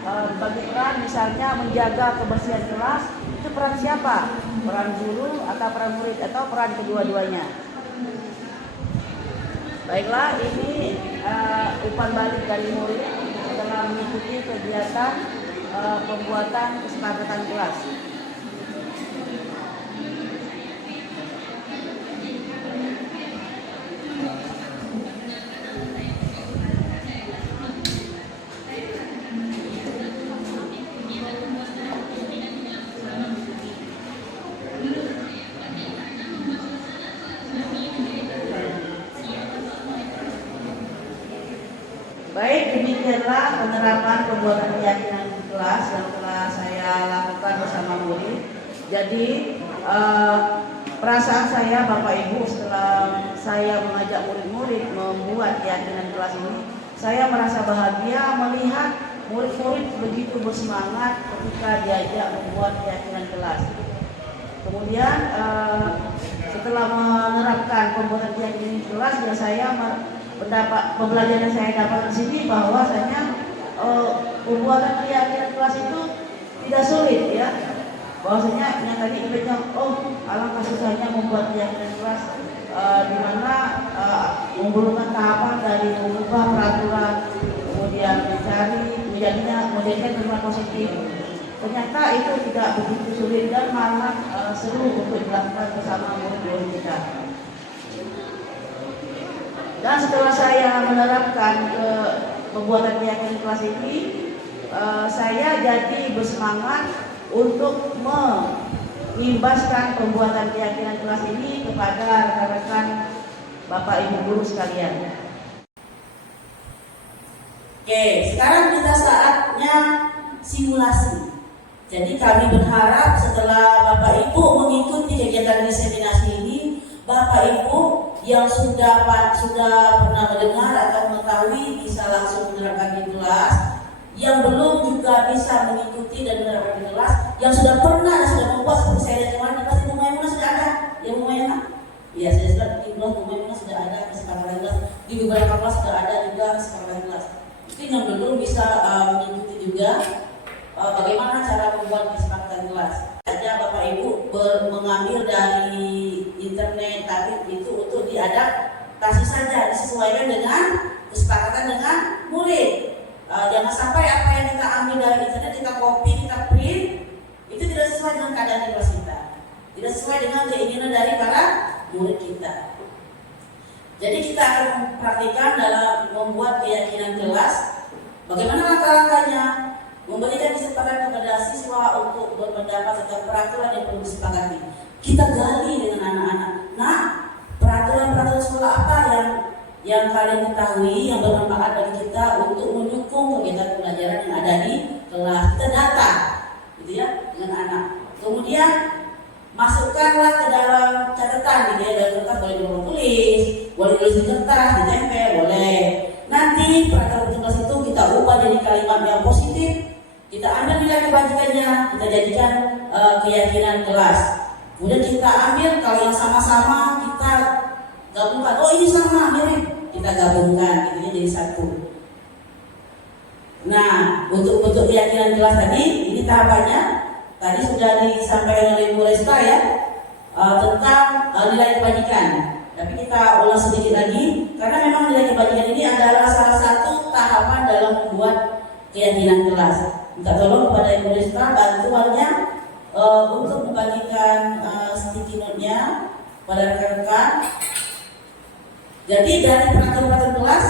berbagi peran, misalnya menjaga kebersihan kelas, itu peran siapa? Peran guru atau peran murid atau peran kedua-duanya? Baiklah, ini umpan balik dari murid setelah mengikuti kegiatan pembuatan kesepakatan kelas. Baik, demikianlah penerapan pembuatan keyakinan di kelas yang telah saya lakukan bersama murid. Jadi perasaan saya Bapak Ibu setelah saya mengajak murid-murid membuat keyakinan kelas ini, saya merasa bahagia melihat murid-murid begitu bersemangat ketika diajak membuat keyakinan kelas. Kemudian setelah menerapkan pembuatan keyakinan kelas, ya saya pembelajaran yang saya dapat di sini bahwasanya pembuatan keyakinan kelas itu tidak sulit ya. Bahwasanya yang tadi bilang, alangkah susahnya membuat keyakinan kelas, di mana memerlukan tahapan dari mengubah peraturan, kemudian mencari menjadikan kalimat positif. Ternyata itu tidak begitu sulit dan malah seru untuk dilakukan bersama murid-murid kita. Dan setelah saya menerapkan ke pembuatan keyakinan kelas ini, saya jadi bersemangat untuk mengimbaskan pembuatan keyakinan kelas ini kepada rekan-rekan Bapak Ibu guru sekalian. Oke, sekarang kita saatnya simulasi. Jadi kami berharap setelah Bapak Ibu mengikuti kegiatan diseminasi ini, Bapak Ibu yang sudah pernah mendengar atau mengetahui bisa langsung menerapkan di kelas, yang belum juga bisa mengikuti dan menerapkan di kelas, yang sudah pernah dan sudah membuat seperti saya lihat kemarin, pasti Bu Maimuna sudah ada, ya Bu Maimuna. Iya, saya sudah di kelas Bu Maimuna sudah ada kesepakatan kelas, di beberapa kelas sudah ada juga kesepakatan kelas. Mungkin yang belum bisa mengikuti juga bagaimana cara membuat kesepakatan kelas. Saja Bapak Ibu mengambil dari internet, tapi itu untuk diadaptasi saja, disesuaikan dengan kesepakatan dengan murid. Jangan sampai apa yang kita ambil dari internet, kita copy, kita print, itu tidak sesuai dengan keadaan di kelas kita, tidak sesuai dengan keinginan dari para murid kita. Jadi kita akan mempraktikkan dalam membuat keyakinan kelas, bagaimana langkah-langkahnya, memberikan kesempatan kepada siswa untuk berpendapat tentang peraturan yang perlu disepakati. Kita gali dengan anak-anak. Nah, peraturan-peraturan sekolah apa yang kalian ketahui yang bermanfaat bagi kita untuk mendukung kegiatan pelajaran yang ada di kelas. Kita data, gitu ya, dengan anak. Kemudian masukkanlah ke dalam catatan, gitu ya. Dalam kertas boleh tulis, boleh tulis di kertas, ditempel, boleh. Nanti peraturan kelas itu kita ubah jadi kalimat yang positif. Kita ambil nilai kebajikannya, kita jadikan keyakinan kelas. Kemudian kita ambil kalau yang sama-sama kita gabungkan. Oh ini sama, mirip. Kita gabungkan, gitu ya, jadi satu. Nah, untuk keyakinan kelas tadi, ini tahapannya. Tadi sudah disampaikan oleh Bu Resta ya, tentang nilai kebajikan. Tapi kita ulang sedikit lagi, karena memang nilai kebajikan ini adalah salah satu tahapan dalam membuat keyakinan kelas. Minta tolong kepada Ibu Resta bantuannya untuk membagikan sticky note-nya pada rekan-rekan. Jadi dari peraturan kelas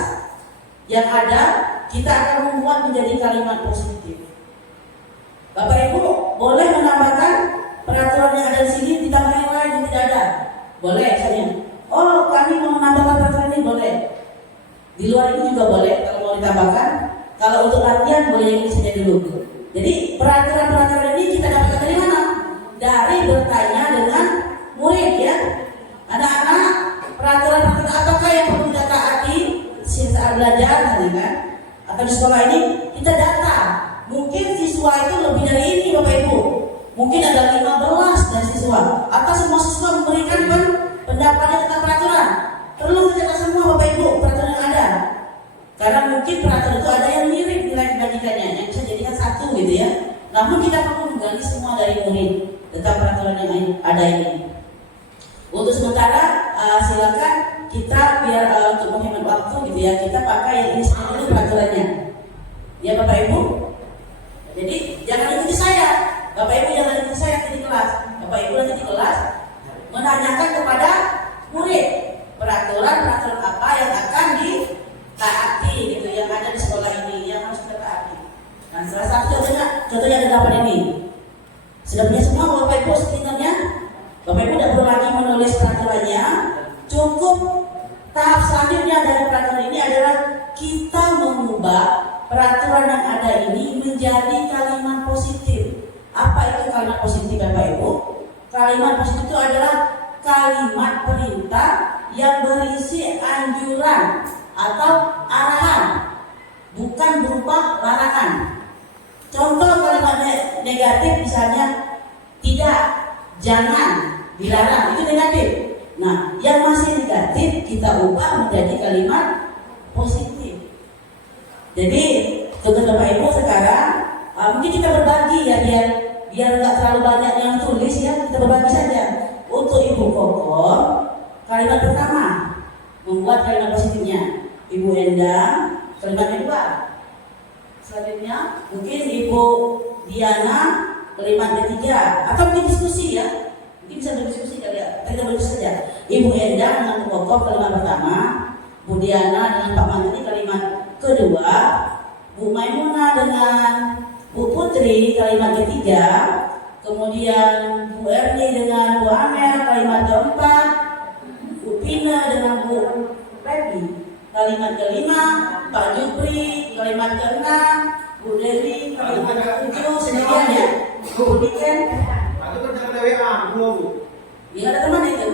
yang ada, kita akan membuat menjadi kalimat positif. Bapak Ibu boleh menambahkan peraturan yang ada di sini, ditambah yang lain yang tidak ada. Boleh misalnya. Oh, kami mau menambahkan peraturan ini, boleh. Di luar ini juga boleh kalau mau ditambahkan. Kalau untuk latihan boleh yang ini saja dulu. Jadi peraturan-peraturan ini kita dapatkan dari mana? Dari bertanya dengan murid ya. Anak-anak, peraturan-peraturan apakah yang perlu kita taati saat belajar tadi kan? Atau di sekolah ini kita data. Mungkin siswa itu lebih dari ini Bapak Ibu. Mungkin ada 15 dari siswa. Atau semua siswa memberikan pendapatnya tentang peraturan. Perlu kita semua Bapak Ibu peraturan yang ada. Karena mungkin peraturan itu ada yang mirip nilai kebajikannya, yang bisa jadikan satu gitu ya. Namun kita perlu menggali semua dari murid tentang peraturan yang ada ini. Untuk sementara silakan kita biar untuk menghemat waktu gitu ya, kita pakai yang ini dulu peraturannya. Ya Bapak Ibu. Jadi jangan ikuti saya, Bapak Ibu jangan ikuti saya di kelas. Bapak Ibu nanti di kelas menanyakan kepada murid peraturan apa yang akan ditaati gitu yang ada di sekolah ini yang harus kita taati. Nah salah satu contohnya ada 8 ini. Sudah punya semua Bapak Ibu sebenarnya. Bapak Ibu tidak perlu lagi menulis peraturannya. Cukup tahap selanjutnya dari peraturan ini adalah kita mengubah peraturan yang ada ini menjadi kalimat positif. Apa itu kalimat positif Bapak Ibu? Kalimat positif itu adalah kalimat perintah yang berisi anjuran atau arahan, bukan berupa larangan. Contoh kalimat negatif misalnya tidak, jangan, dilarang, itu negatif. Nah, yang masih negatif kita ubah menjadi kalimat positif. Jadi tugas Bapak Ibu sekarang mungkin kita berbagi ya, biar nggak terlalu banyak yang tulis ya, kita berbagi saja. Untuk Ibu Koko, kalimat pertama membuat kalimat positifnya. Ibu Endang, kalimat kedua. Selanjutnya mungkin Ibu Diana, kalimat ketiga, atau mungkin diskusi ya, mungkin bisa berdiskusi kali ya, kita berdiskusi saja. Ibu Endang dengan Bu Koko kalimat pertama, Bu Diana dengan Pak Menteri kalimat kedua, Bu Maimunah dengan Bu Putri kalimat ketiga, kemudian Bu Erni dengan Bu Amer kalimat keempat, Bu Pina dengan Bu Pepi kalimat kelima, Pak Jupri kalimat keenam, Bu Dewi kalimat ketujuh, sendirian ya. Bu Niken, ya ada teman itu.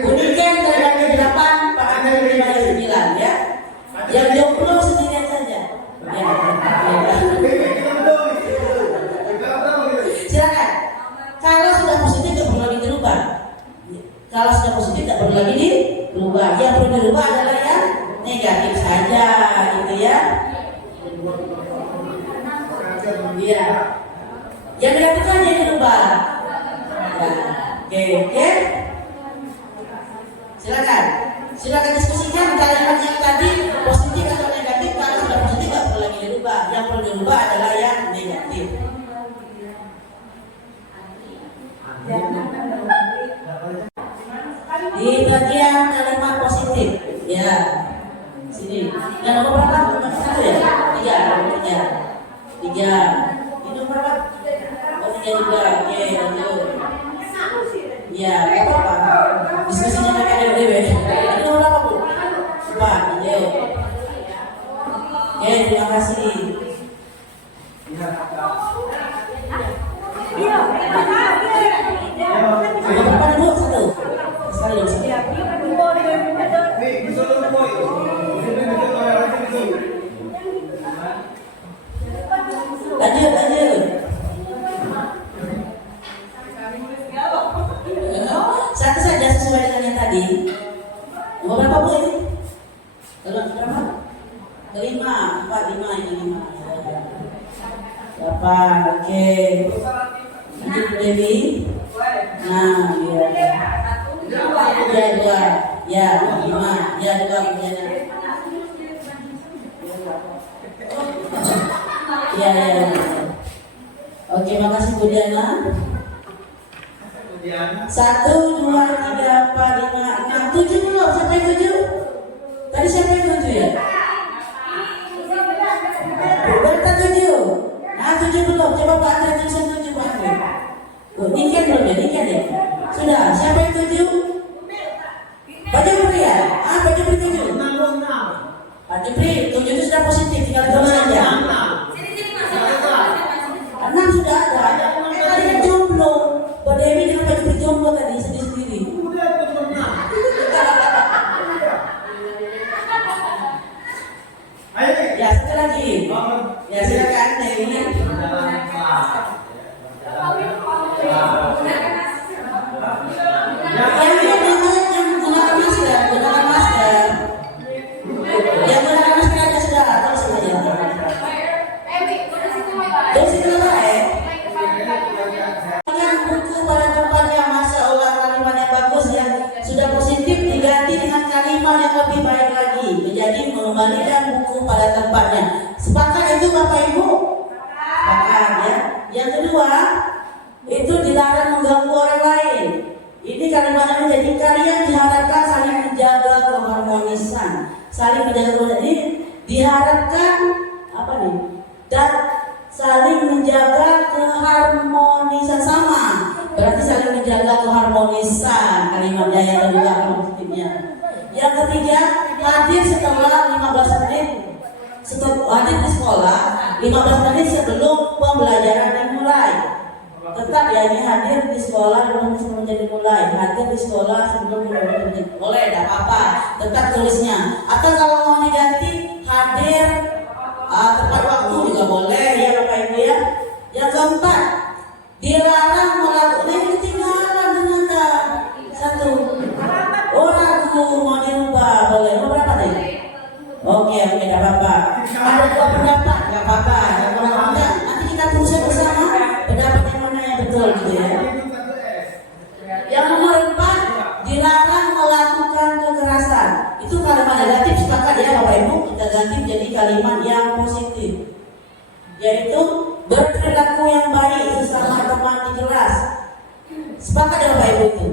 Bu Niken kalimat ke-8, Pak Amer kalimat ke-9 ya. Yang jomblo sendirian saja. Ya. Silakan. Kalau sudah positif tidak perlu lagi dirubah. Kalau sudah positif tidak perlu lagi dirubah. Yang perlu dirubah adalah yang negatif saja, gitu ya. Iya. Yang negatif saja dirubah. Oke. Silakan diskusikan kalimat yang tadi positif atau negatif. Kalau sudah positif tidak perlu lagi dirubah. Yang perlu dirubah adalah yang negatif. Di bagian kalimat positif, ya, sini. Yang nomor berapa? Satu ya? Tiga. Ini nomor berapa? Oh, 3 juga. Oke, lanjut. Ya, apa? Diskusinya pakai DW. Ini nomor berapa, Bu? 4. Lanjut. Oke, terima kasih. Berapa Bu? Satu. Sekali dong. Lanjut. Satu saja sesuai dengan yang tadi. Nomor berapa Bu ini? Berapa? Kelima, 4, 5, ini 5. 8, oke. Lanjut Bu Dewi. Nah, iya. Ya, 2. Ya, 5. Ya, 2 kemudian. Ya. Oke, makasih Bu Diana. 1, 2, 3, 4, 5, 6, 7 belum? Siapa yang 7? Tadi siapa yang 7 ya? Berita 7. Nah, 7 belum. Coba Pak Andre tulisan 7 Pak Andre. Niken belum ya? Niken ya? Sudah. Siapa yang 7? Pak Jupri ya? Pak Jupri 7. Pak Jupri 7 itu sudah positif. Tinggal terus saja. 6 sudah ada. Tadi kan jomblo. Pak Dewi dengan Pak Jupri jomblo tadi sendiri-sendiri. Ya, satu lagi. Ya, silakan Dewi. Yang gunakan masker. Yang gunakan masker aja sudah, terus saja. Terus itu baik. Yang buku pada tempatnya, Masya Allah, kalimat yang bagus ya, sudah positif diganti dengan kalimat yang lebih baik lagi, menjadi mengembalikan buku pada tempatnya. Sepakat itu Bapak Ibu? Sepakat ya. Yang kedua, itu dilarang mengganggu orang lain. Ini kalimatnya menjadi kalian diharapkan saling menjaga keharmonisan, saling menjaga keharmonisan. Ini diharapkan apa nih? Dan saling menjaga keharmonisan sama. Berarti saling menjaga keharmonisan kalimatnya yang kedua positifnya. Yang ketiga, hadir setelah 15 menit. Hadir di sekolah 15 menit sebelum pembelajaran dimulai. Tetap ya, ini hadir di sekolah sebelum dimulai. Hadir di sekolah sebelum dimulai. Boleh, tidak apa-apa. Tetap tulisnya. Atau kalau mau diganti, hadir tepat waktu juga boleh ya Bapak Ibu ya. Yang keempat, dilarang melakukan ketinggalan dengan 1. Ragu mau dirubah boleh. Nomor berapa nih? itu ya. Yang nomor 4, dilarang melakukan kekerasan. Itu kalimat negatif, sepakat ya Bapak Ibu, kita ganti menjadi kalimat yang positif, yaitu berperilaku yang baik sesama teman di kelas. Sepakat ya Bapak Ibu itu.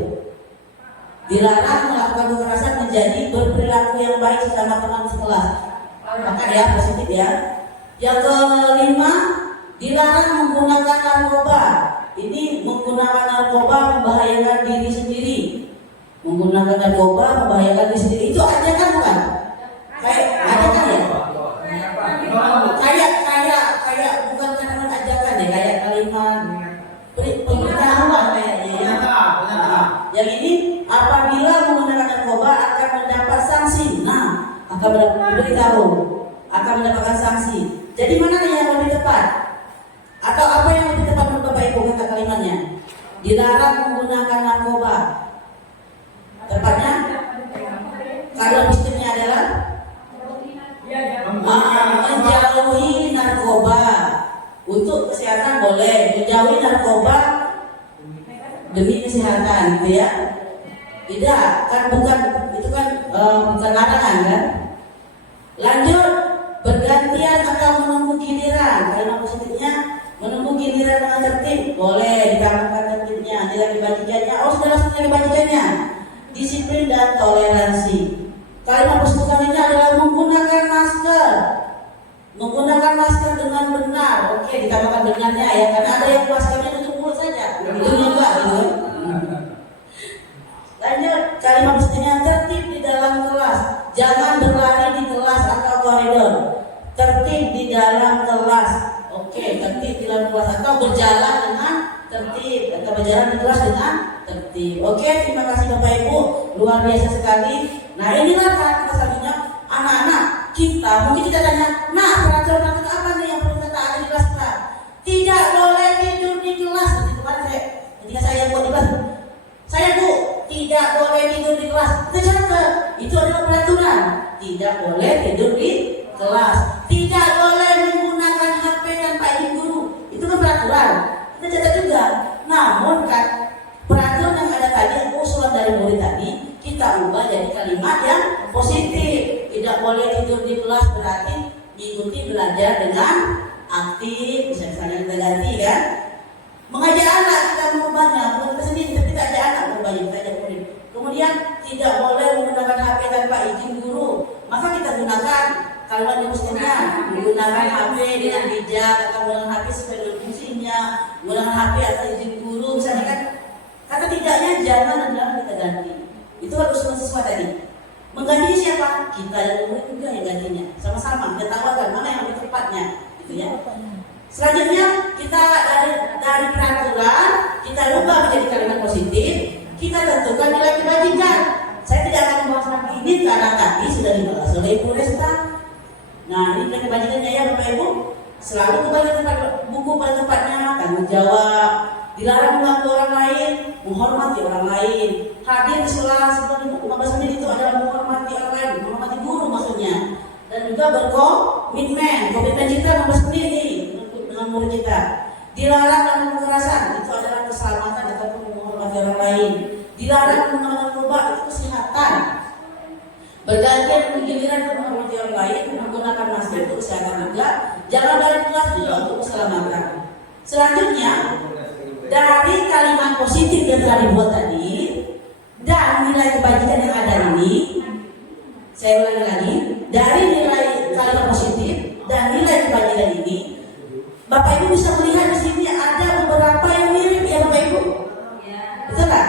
Dilarang melakukan kekerasan menjadi berperilaku yang baik sesama teman di kelas. Maka ya positif ya. Yang kelima, dilarang menggunakan narkoba. Ini menggunakan narkoba membahayakan diri sendiri. Menggunakan narkoba membahayakan diri sendiri. Itu aja kan bukan? Kayak ada kan ya? Kayak bukan kalimat ajakan ya, kayak kalimat pemberitahuan kayaknya ya. Yang ini apabila menggunakan narkoba akan mendapat sanksi. Nah, akan diberitahu akan mendapatkan sanksi. Jadi mana yang lebih tepat? Atau apa yang lebih tepat menurut Bapak Ibu kata kalimatnya? Dilarang menggunakan narkoba. Tepatnya kalau positifnya adalah menjauhi narkoba. Untuk kesehatan boleh, menjauhi narkoba demi kesehatan, gitu ya. Tidak, kan bukan itu kan bukan larangan kan? Lanjut, bergantian atau menunggu giliran. Kalimat positifnya menunggu giliran dengan tertib, boleh ditambahkan tertibnya, nilai kebajikannya. Oh, sudah langsung nilai kebajikannya. Disiplin dan toleransi. Kalimat positif ini adalah menggunakan masker. Menggunakan masker dengan benar. Oke, ditambahkan dengannya ya, karena ada yang maskernya tutup mulut saja. Itu juga gitu. Lanjut, kalimat positifnya tertib di dalam kelas. Jangan berlari di kelas atau koridor. Tertib di dalam kelas. Oke, tertib di dalam kelas atau berjalan dengan tertib atau berjalan di kelas dengan tertib. Oke, terima kasih Bapak Ibu, luar biasa sekali. Nah, inilah kita selanjutnya anak-anak kita. Mungkin kita tanya, nah peraturan apa nih yang perlu kita taati di kelas kita? Tidak boleh tidur di kelas. Ketika saya buat di kelas, saya Bu, tidak boleh tidur di kelas. Kita catat, itu adalah peraturan. Tidak boleh tidur di kelas. Tidak boleh menggunakan HP tanpa izin guru. Itu kan peraturan. Kita catat juga. Namun kan peraturan yang ada tadi, usulan dari murid tadi, kita ubah jadi kalimat yang positif. Tidak boleh tidur di kelas berarti mengikuti belajar dengan aktif. Misalnya kita ganti kan. Mengajak anak kita mengubahnya, bukan kita sendiri, tapi kita ajak anak mengubahnya, kita ajak murid. Kemudian tidak boleh menggunakan HP tanpa izin guru. Maka kita gunakan kalimat yang mestinya menggunakan HP dengan bijak atau menggunakan HP sesuai dengan fungsinya, menggunakan HP atau izin guru. Misalnya kan kata tidaknya jangan adalah kita ganti. Itu harus sesuai tadi. Menggantinya siapa? Kita yang murid juga yang gantinya. Sama-sama kita tawarkan mana yang lebih tepatnya, gitu ya. Selanjutnya kita dari peraturan kita ubah menjadi kalimat positif. Kita tentukan nilai kebajikan. Saya tidak akan membahas lagi ini karena tadi sudah dibahas oleh Ibu Resta. Nah, ini nilai kebajikannya ya Bapak Ibu. Selalu kembali tempat buku pada tempatnya, tanggung jawab. Dilarang mengganggu orang lain, menghormati orang lain. Hadir di sekolah sebelum 15 menit itu adalah menghormati orang lain, menghormati guru maksudnya. Dan juga berkomitmen kita 15 menit nih dengan murid kita. Dilarang dengan kekerasan, itu adalah keselamatan ataupun menghormati orang lain. Dilarang menggunakan narkoba, itu kesehatan. Bergantian dengan giliran menghormati orang lain, menggunakan masker untuk kesehatan juga. Jangan dari kelas juga untuk keselamatan. Selanjutnya, dari kalimat positif yang telah dibuat tadi dan nilai kebajikan yang ada ini, saya ulangi lagi, dari nilai kalimat positif dan nilai kebajikan ini, Bapak Ibu bisa melihat di sini ada beberapa yang mirip ya Bapak Ibu, betul nggak?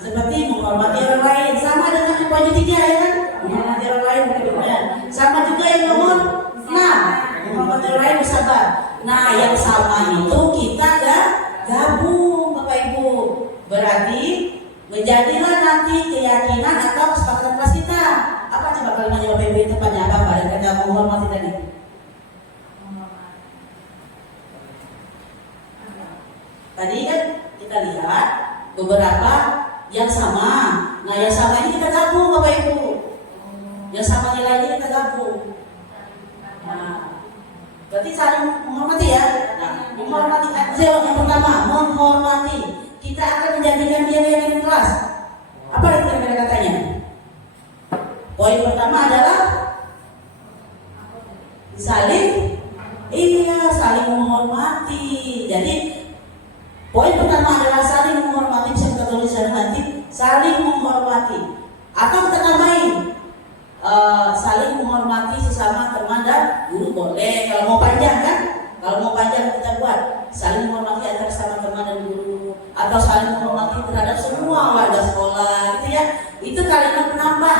Seperti menghormati orang lain, sama dengan yang poin 3 ya kan? Menghormati orang lain, sama juga yang nomor 6, menghormati orang lain bersabar. Nah, yang sama itu kita gabung Bapak Ibu, berarti menjadilah nanti keyakinan atau kesepakatan kelas kita. Apa coba kalimatnya Bapak Ibu tepatnya apa Pak? Yang kita menghormati tadi. Tadi kan kita lihat beberapa yang sama. Nah, yang sama ini kita gabung Bapak Ibu. Yang sama nilai ini kita gabung. Nah, berarti saling menghormati ya. Nah, menghormati yang pertama, menghormati. kata-katanya. Poin pertama adalah saling menghormati. Jadi poin pertama adalah saling menghormati, bisa kita tulis nanti, saling menghormati. Atau kita tambahin saling menghormati sesama teman dan guru boleh. Kalau mau panjang kan? Kalau mau panjang kita buat saling menghormati antara sesama teman dan guru, atau saling menghormati terhadap semua warga sekolah, gitu ya. Itu kalimat penambah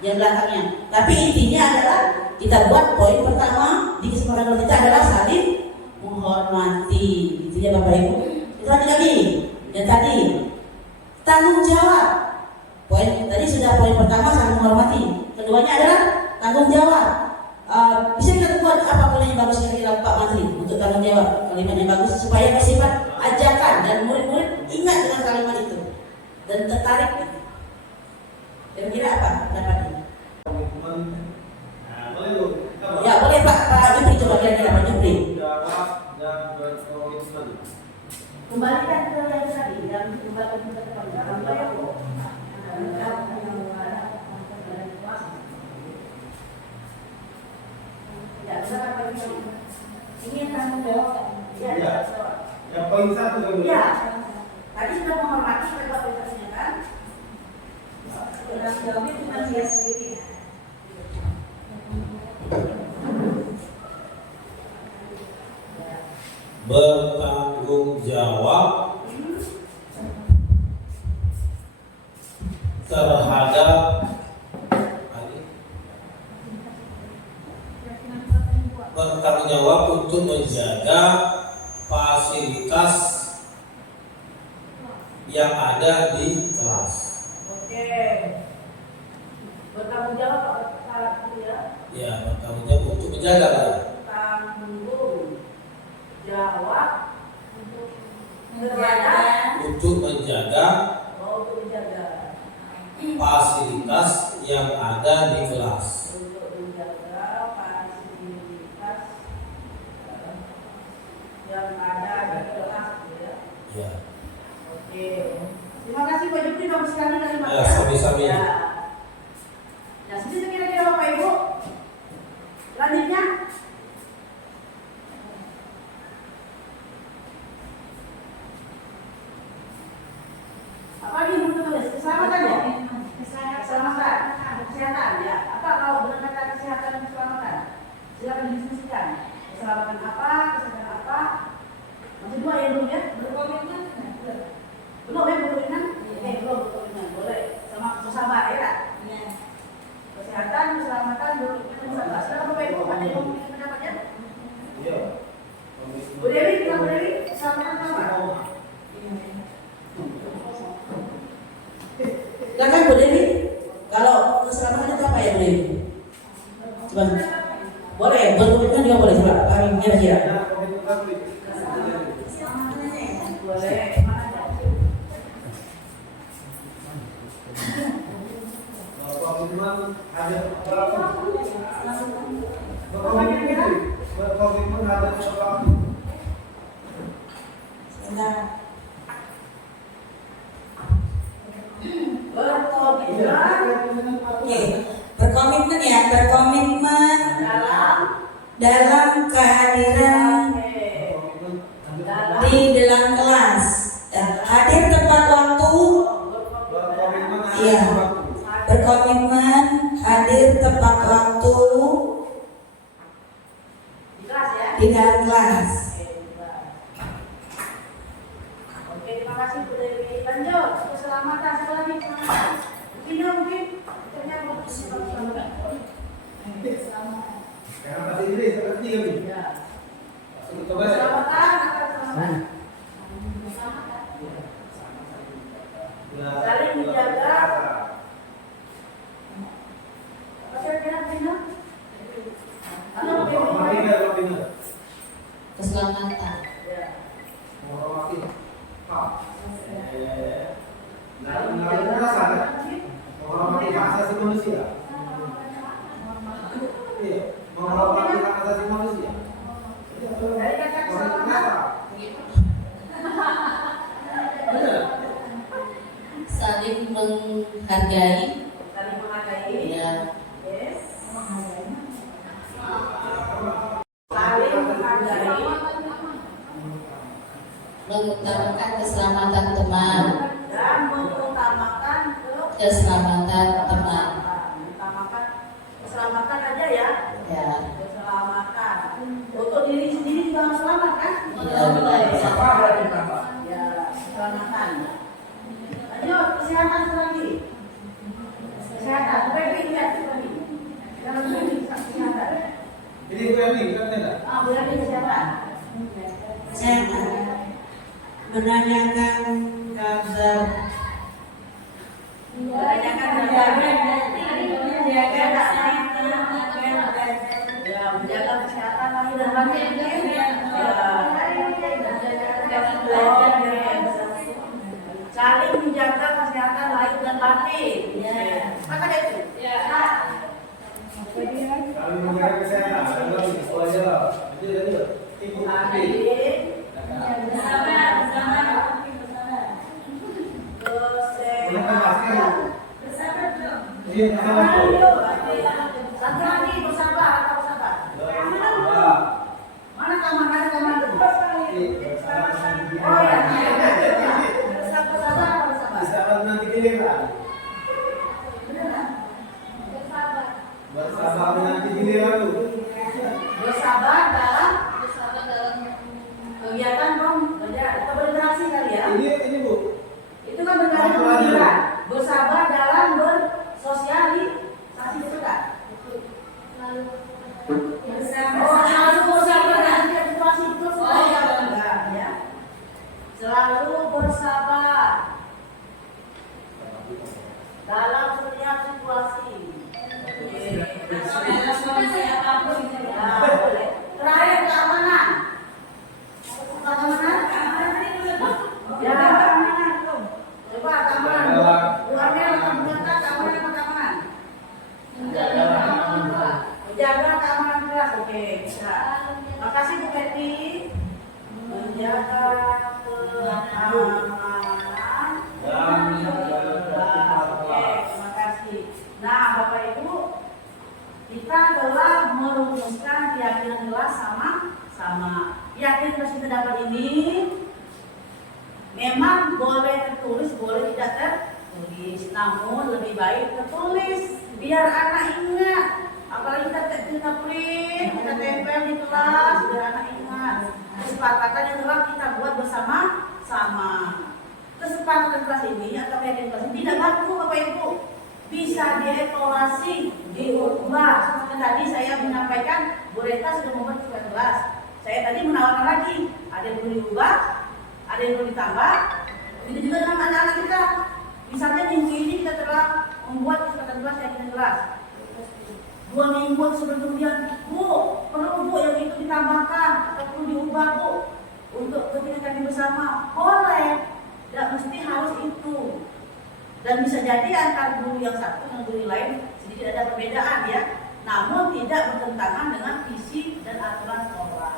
yang belakangnya. Tapi intinya adalah kita buat poin pertama di kesepakatan kita adalah saling menghormati, gitu ya Bapak Ibu. Itu lagi yang tadi tanggung jawab. Poin tadi sudah poin pertama saling menghormati. Keduanya adalah tanggung jawab. Bisa kita buat apa boleh yang bagus kira-kira Pak Menteri untuk tanggung jawab, kalimat yang bagus supaya bersifat ajakan dan murid-murid ingat dengan kalimat itu dan tertarik. Kira-kira apa pendapatnya? Ya boleh Pak Jupri, coba kira-kira Pak Jupri. Kembalikan ke yang tadi, yang kembali ke ini yang tanggung jawab. Ya. Yang poin 1 kan? Ya. Tadi sudah menghormati kapasitasnya kan? Tanggung jawabnya cuma dia sendiri. Bertanggung jawab terhadap bertanggung jawab untuk menjaga fasilitas yang ada di kelas. Oke. Bertanggung jawab saat itu ya. Ya, bertanggung jawab untuk menjaga. Tanggung jawab untuk untuk menjaga fasilitas yang ada di kelas. Untuk menjaga fasilitas yang ada di kelas ya. Ya. Oke. Terima kasih Pak Jupri, bagus sekali kalimatnya. Ya, sami-sami. Ya. Ya, seperti kira-kira Bapak Ibu. Selanjutnya. Apa lagi yang tulis? Keselamatan ya? Keselamatan. Kesehatan ya. Apa kalau dengan kata kesehatan dan keselamatan? Silakan didiskusikan. Keselamatan apa? Kesehatan apa? Masih dua ya belum ya? Berkomitmen? Belum ya berkomitmen? Belum berkomitmen. Boleh. Sama ya? Iya. Kesehatan, keselamatan, berkomitmen sama. Silakan Bapak Ibu, ada yang mau pendapatnya? Iya. Bu Dewi, kita Bu Dewi, keselamatan sama? Silakan Bu Dewi. Kalau keselamatan itu apa ya Bu Dewi? Coba. Boleh, berkomitmen juga boleh. Coba kami kira-kira. Boleh. Berkomitmen ada berkomitmen ada sesuatu. Oke, berkomitmen ya, berkomitmen dalam kehadiran di dalam kelas, hadir tepat waktu, iya, berkomitmen hadir tepat waktu di dalam kelas. Oke, terima kasih Bu Dewi. Lanjut, keselamatan sekali lagi. Mungkin ternyata keselamatan. Sekarang tadi ini seperti ini. Ya. Coba ya. Keselamatan atau keselamatan? Saling menjaga. Apa kira-kira benar? Atau bagaimana? Keselamatan. Ya. Menghormati Pak. Menghormati perasaan. Menghormati hak asasi manusia. Iya, menghormati hak asasi manusia. Dari kata keselamatan. Benar. Saling saling menghargai. Saling menghargai. Ya. Yes. Saling menghargai. Mengutamakan keselamatan teman. Dan mengutamakan Keselamatan teman. Utamakan keselamatan aja ya. Ya. Keselamatan. Untuk diri sendiri juga harus selamat kan? Ya, Ya, keselamatan. Ayo, kesehatan lagi. Kesehatan. Baik, lihat lagi. Jangan lagi kesehatan. Ini gue nih, kan tidak? Berarti kesehatan. Kesehatan. Menanyakan kabar. Menanyakan kabar. Ya, menjaga kesehatan lahir dan batin. Saling menjaga kesehatan lahir dan batin. Apa itu? Kalau menjaga kesehatan, ada lagi semuanya lah. Jadi ada ikut hati. Bukan masker. Iya, Satu lagi bersabar atau bersabar. Mana kamar? Oh ya, bersabar atau bersabar. Bersabar nanti giliran. Bersabar nanti giliran tuh. Bersabar dalam kegiatan berinteraksi kali ya. Ini Bu. Itu kan berkaitan dengan bersabar dalam bersosialisasi, betul kan? Selalu bersabar dalam situasi itu enggak ya. Selalu bersabar dalam setiap situasi. Terakhir keamanan. Keamanan? Ya. Coba keamanan. Luarnya menjaga keamanan apa keamanan? Menjaga keamanan kelas. Oke, bisa. Makasih Bu Betty. Menjaga keamanan. Oke, terima kasih. Nah, Bapak Ibu, kita telah merumuskan keyakinan kelas sama. Keyakinan kelas kita dapat ini memang boleh tertulis, boleh tidak tertulis. Namun lebih baik tertulis biar anak ingat. Apalagi kita print, kita tempel di kelas, biar anak ingat. Kesepakatan yang telah kita buat bersama-sama. Kesepakatan kelas ini atau keyakinan kelas ini tidak baku Bapak Ibu. Bisa dievaluasi, diubah. Seperti tadi saya menyampaikan, Bu Reta sudah membuat kelas kelas. Saya tadi menawarkan lagi, ada yang perlu diubah, ada yang perlu ditambah. Itu juga dengan anak-anak kita. Misalnya minggu ini kita telah membuat kesepakatan kelas keyakinan kelas. 2 minggu sebelum kemudian, Bu, perlu Bu yang itu ditambahkan atau perlu diubah Bu untuk ketika kami bersama. Boleh, tidak mesti harus itu. Dan bisa jadi antar guru yang satu dengan guru lain sedikit ada perbedaan ya. Namun tidak bertentangan dengan visi dan aturan sekolah.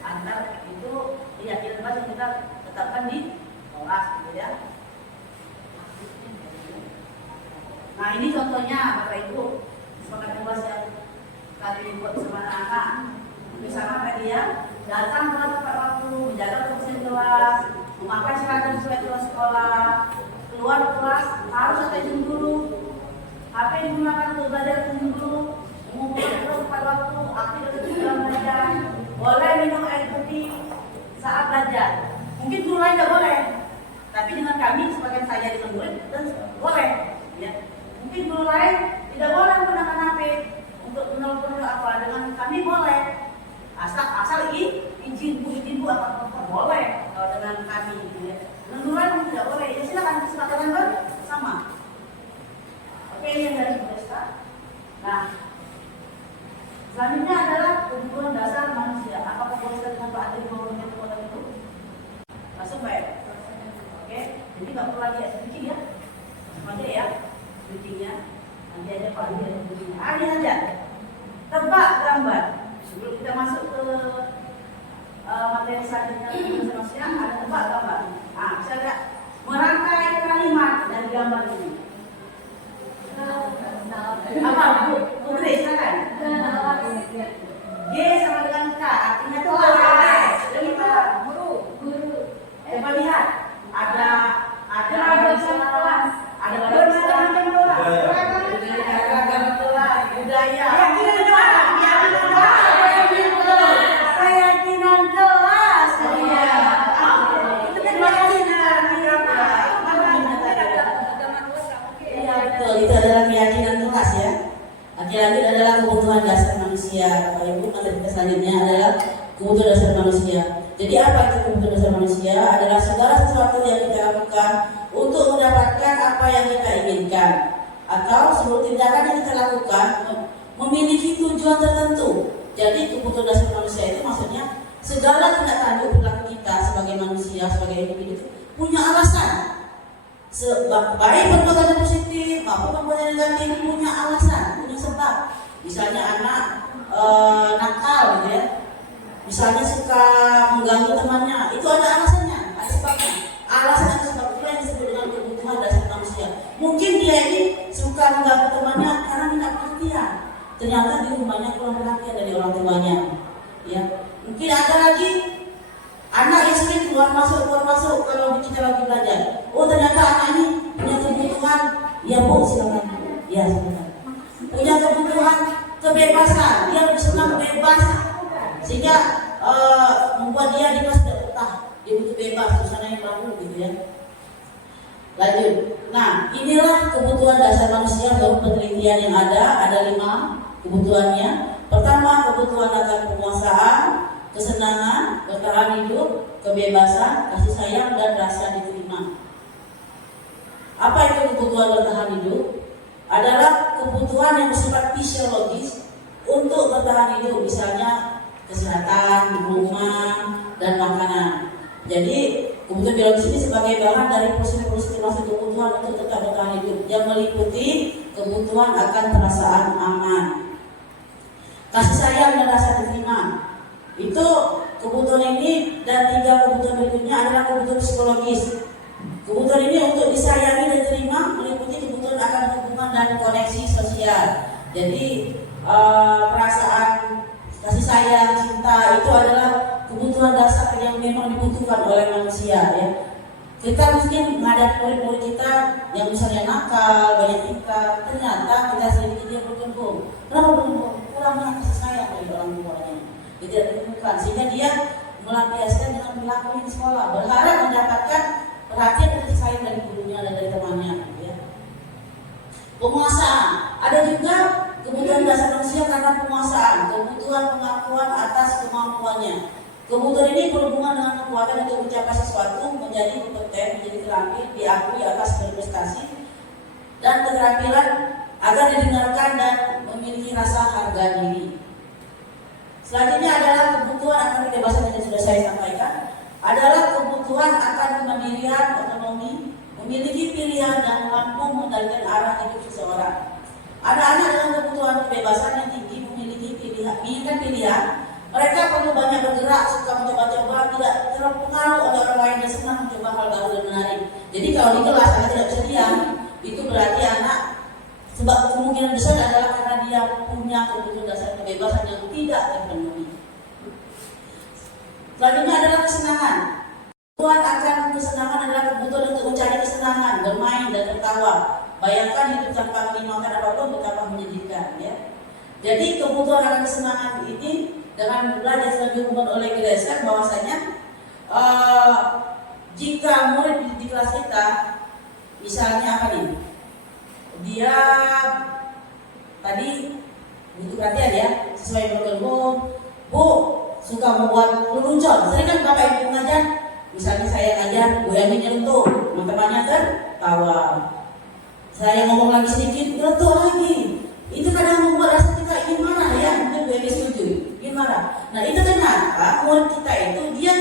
Antar itu keyakinan kelas yang kita tetapkan di kelas gitu ya. Nah ini contohnya Bapak Ibu, kesepakatan kelas yang kami buat bersama anak-anak. Bersama tadi ya, datang kelas tepat waktu, menjaga kebersihan kelas, memakai seragam sesuai kelas sekolah, keluar kelas harus ada izin guru. HP digunakan untuk belajar izin guru, mengumpulkan kelas tepat waktu, aktif dalam belajar, boleh minum air putih saat belajar. Mungkin guru lain tidak boleh, tapi dengan kami sebagai saya dengan murid dan boleh. Ya. Mungkin guru lain tidak boleh menggunakan HP untuk menelpon apa, dengan kami boleh. Asal izin bu apa boleh kalau dengan kami. Ya. Dengan guru lain tidak boleh. Ya silakan kesepakatan bersama. Oke, ini yang dari Bu Resta. Nah, selanjutnya adalah kebutuhan dasar manusia. Apakah boleh dengan Pak Adri menurunkan kekuatan itu? Langsung baik. Oke, jadi nggak perlu lagi sedikit ya. Aja ya, bikinnya. Nanti aja Pak Adri ada bikinnya. Ini aja. Tebak gambar. Sebelum kita masuk ke materi selanjutnya manusia, ada tebak gambar. Nah, bisa lihat merangkai kalimat dari gambar gambar ini? Apa Bu? Putri silakan. G sama dengan K, artinya kelas. Jadi guru. Coba lihat, ada kelas, ada bermacam kelas, beragam kelas, budaya. Keyakinan kelas. Itu kan keyakinan. Iya betul, itu adalah keyakinan kelas ya. Laki-laki adalah kebutuhan dasar manusia. Bapak Ibu, materi selanjutnya adalah kebutuhan dasar manusia. Jadi apa itu kebutuhan dasar manusia? Adalah segala sesuatu yang kita lakukan untuk mendapatkan apa yang kita inginkan, atau seluruh tindakan yang kita lakukan memiliki tujuan tertentu. Jadi kebutuhan dasar manusia itu maksudnya segala tindak tanduk perilaku kita sebagai manusia, sebagai individu punya alasan. Baik perbuatan yang positif maupun perbuatan yang negatif punya alasan, punya sebab. Misalnya anak nakal gitu ya, misalnya suka mengganggu temannya, itu ada alasannya, ada sebabnya. Alasan atau sebab itu yang disebut dengan kebutuhan dasar manusia. Mungkin dia ini suka mengganggu temannya karena minta perhatian, ternyata di rumahnya kurang perhatian dari orang tuanya. Ya, mungkin ada lagi anak yang sering keluar masuk kalau kita lagi belajar. Oh ternyata anak ini punya kebutuhan, ya Bu silakan, ya silakan. Punya kebutuhan kebebasan, dia lebih senang bebas, sehingga membuat dia di kelas tidak betah, dia butuh bebas, susana yang baru gitu ya. Lanjut. Nah inilah kebutuhan dasar manusia menurut penelitian yang ada 5 kebutuhannya. Pertama, kebutuhan akan penguasaan, kesenangan, bertahan hidup, kebebasan, kasih sayang, dan rasa diterima. Apa itu kebutuhan bertahan hidup? Adalah kebutuhan yang bersifat fisiologis untuk bertahan hidup, misalnya kesehatan, rumah, dan makanan. Jadi kebutuhan biologis ini sebagai bahan dari proses termasuk kebutuhan untuk tetap bertahan hidup yang meliputi kebutuhan akan perasaan aman, kasih sayang, dan rasa diterima. Itu kebutuhan ini, dan 3 kebutuhan berikutnya adalah kebutuhan psikologis. Kebutuhan ini untuk disayangi dan diterima meliputi kebutuhan akan hubungan dan koneksi sosial. Jadi perasaan kasih sayang, cinta itu adalah kebutuhan dasar yang memang dibutuhkan oleh manusia ya. Kita mungkin menghadapi murid-murid kita yang misalnya nakal, banyak tingkah, ternyata kita sedikit dia berkembang. Kenapa berkembang? Kurangnya kasih sayang dari orang tuanya. Tidak ditemukan, sehingga dia melampiaskan dengan perilaku di sekolah, berharap mendapatkan perhatian dan kasih sayang dari gurunya dan dari temannya ya. Penguasaan, ada juga kebutuhan dasar manusia karena penguasaan, kebutuhan pengakuan atas kemampuannya. Kebutuhan ini berhubungan dengan kekuatan untuk mencapai sesuatu, menjadi kompeten, menjadi terampil, diakui atas berprestasi, dan keterampilan agar didengarkan dan memiliki rasa harga diri. Selanjutnya adalah kebutuhan akan kebebasan yang sudah saya sampaikan, adalah kebutuhan akan kemandirian, otonomi, memiliki pilihan dan mampu mengendalikan arah hidup seseorang. Ada anak dengan kebutuhan kebebasan yang tinggi, memiliki pilihan, mereka perlu banyak bergerak, suka mencoba-coba, tidak terpengaruh oleh orang lain dan senang mencoba hal baru dan menarik. Jadi kalau di kelas anak tidak bisa diam, itu berarti anak sebab kemungkinan besar adalah karena dia punya kebutuhan dasar kebebasan yang tidak terpenuhi. Selanjutnya adalah kesenangan. Kebutuhan akan kesenangan adalah kebutuhan untuk mencari kesenangan, bermain dan tertawa. Bayangkan hidup tanpa menyenangkan apapun betapa menyedihkan ya. Jadi kebutuhan akan kesenangan ini dengan belajar sudah dihubungkan oleh Gilesar bahwasanya jika murid di kelas kita misalnya apa nih, dia tadi butuh perhatian ya, sesuai program Bu suka membuat lelucon. Sering kan Bapak Ibu mengajar, misalnya saya ngajar goyangin nyentuh, teman-temannya tertawa. Saya ngomong lagi sedikit, nyentuh lagi. Itu kadang membuat rasa kita ingin marah ya, mungkin Bu Edi setuju, ingin marah. Nah itu ternyata murid kita itu dia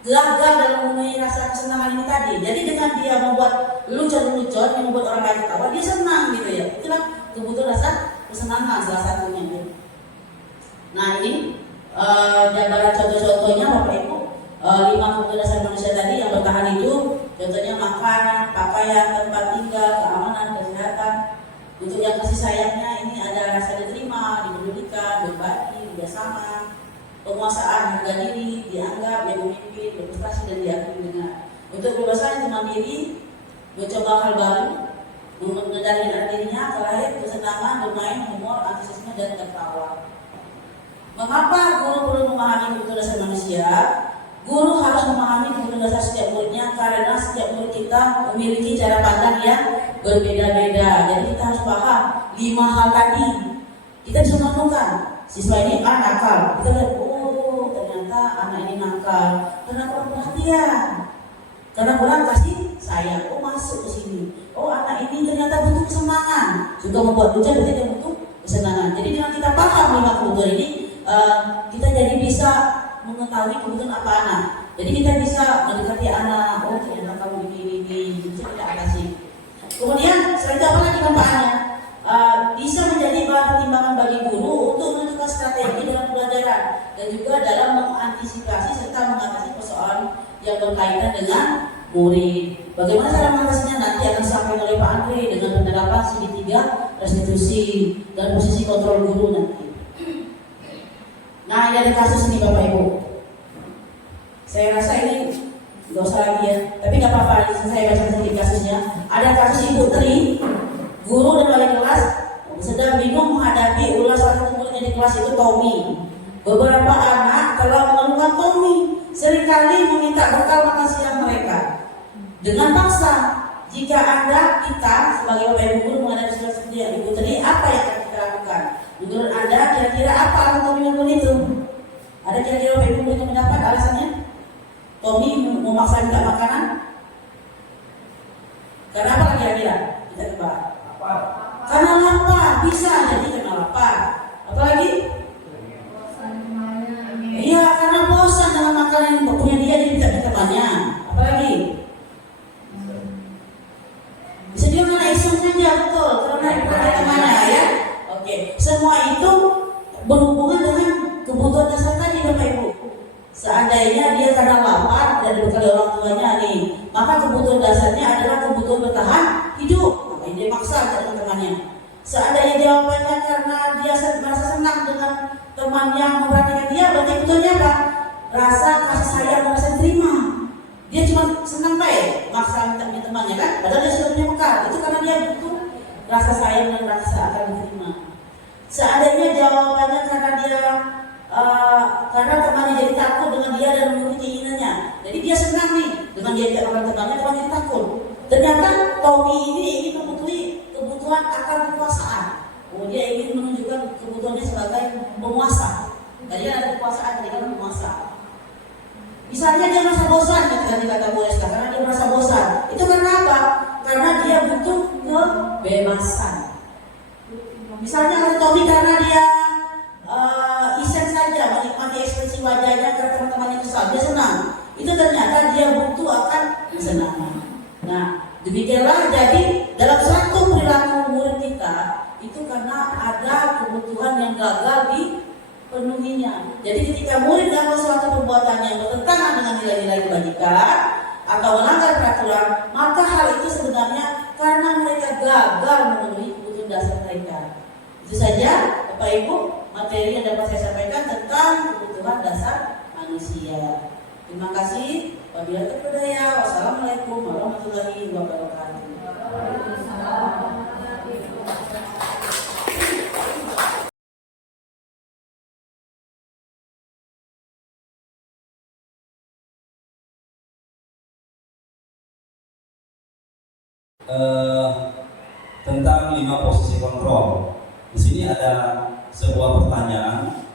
gagal dalam memenuhi rasa kesenangan ini tadi. Jadi dengan dia membuat lelucon-lelucon yang membuat orang lain ketawa, dia senang gitu ya. Itulah kebutuhan rasa kesenangan salah satunya. Nah ini gambaran contoh-contohnya Bapak Ibu, 5 kebutuhan dasar manusia tadi yang bertahan hidup. Contohnya makanan, pakaian, tempat tinggal, keamanan, kesehatan. Untuk yang kasih sayangnya ini ada rasa diterima, dipedulikan, berbagi, bersama, penguasaan harga diri, dianggap yang memimpin, berprestasi dan diakui dengan. Untuk kebebasan yang mandiri, mencoba hal baru, mengendalikan dirinya, terakhir kesenangan, bermain, humor, antusiasme dan tertawa. Mengapa guru perlu memahami kebutuhan dasar manusia? Guru harus memahami kebutuhan dasar setiap muridnya karena setiap murid kita memiliki cara pandang yang berbeda-beda. Jadi kita harus paham 5 hal tadi. Kita bisa menemukan siswa ini nakal. Kita lihat, oh ternyata anak ini nakal karena kurang perhatian, karena kurang kasih sayang. Oh masuk ke sini. Oh anak ini ternyata butuh kesenangan. Juga membuat ujian berarti dia butuh kesenangan. Jadi dengan kita paham 5 kebutuhan ini, kita jadi bisa mengetahui kebutuhan apa anak. Jadi kita bisa mendekati anak. Oh ternyata kamu ini bisa kita atasi. Kemudian selain itu apa lagi manfaatnya? Bisa menjadi bahan pertimbangan bagi guru untuk menentukan strategi dalam pembelajaran dan juga dalam mengantisipasi serta mengatasi persoalan yang berkaitan dengan murid. Bagaimana cara mengatasinya nanti akan disampaikan oleh Pak Andre dengan penerapan segitiga restitusi dan posisi kontrol guru nanti. Nah, ini ada kasus ini Bapak Ibu. Saya rasa ini nggak usah lagi ya, tapi nggak apa-apa. Saya baca sedikit kasusnya. Ada kasus Ibu Tri, guru dan wali kelas sedang bingung menghadapi ulas salah satu muridnya di kelas itu Tommy. Beberapa anak telah mengeluhkan Tommy seringkali meminta bekal makan siang mereka dengan paksa. Jika Anda, kita sebagai Bapak Ibu guru menghadapi situasi seperti yang Ibu Tri, apa yang akan kita lakukan? Menurut Anda kira-kira apa alasan Tommy melakukan itu? Ada kira-kira Bapak Ibu yang mendapat alasannya? Tommy memaksa minta makanan? Karena apa kira-kira? Kita tebak. Karena lapar, bisa jadi karena lapar. Apalagi? Iya, karena bosan dengan makanan yang punya dia jadi minta ke temannya. Apalagi? Bisa dia karena iseng saja, betul. Karena ikut temannya ya. Oke, semua itu berhubungan dengan kebutuhan dasar tadi Bapak Ibu. Seandainya dia karena lapar dan dibekali orang tuanya nih, maka kebutuhan dasarnya adalah kebutuhan bertahan hidup. Makanya dia maksa dengan temannya. Seandainya jawabannya karena dia merasa senang dengan teman yang memperhatikan dia, berarti kebutuhannya apa? Rasa kasih sayang dan rasa terima. Dia cuma senang baik, maksa minta temannya kan? Padahal dia sudah punya bekal. Itu karena dia butuh rasa sayang dan rasa akan diterima. Seandainya jawabannya karena dia karena temannya jadi takut dengan dia dan memenuhi keinginannya, jadi dia senang nih dengan dia tidak makan temannya jadi takut. Ternyata Tommy ini ingin memenuhi kebutuhan akan kekuasaan. Oh, dia ingin menunjukkan kebutuhannya sebagai penguasa. Tadi ada kekuasaan, tadi kan penguasa. Misalnya dia merasa bosan, ketika kata Bu Esta, karena dia merasa bosan. Itu karena apa? Karena dia butuh kebebasan. Misalnya kalau Tommy karena dia iseng saja menikmati ekspresi wajahnya karena teman-temannya kesal, dia senang. Itu ternyata dia butuh akan kesenangan. Nah, demikianlah jadi dalam satu perilaku murid kita itu karena ada kebutuhan yang gagal dipenuhinya. Jadi ketika murid melakukan suatu perbuatan yang bertentangan dengan nilai-nilai kebajikan atau melanggar peraturan, maka hal itu sebenarnya karena mereka gagal memenuhi kebutuhan dasar mereka. Itu saja Bapak Ibu materi yang dapat saya sampaikan tentang kebutuhan dasar manusia. Terima kasih. Wabillahi taufiq. Wassalamualaikum warahmatullahi wabarakatuh. Tentang 5 posisi kontrol. Di sini ada sebuah pertanyaan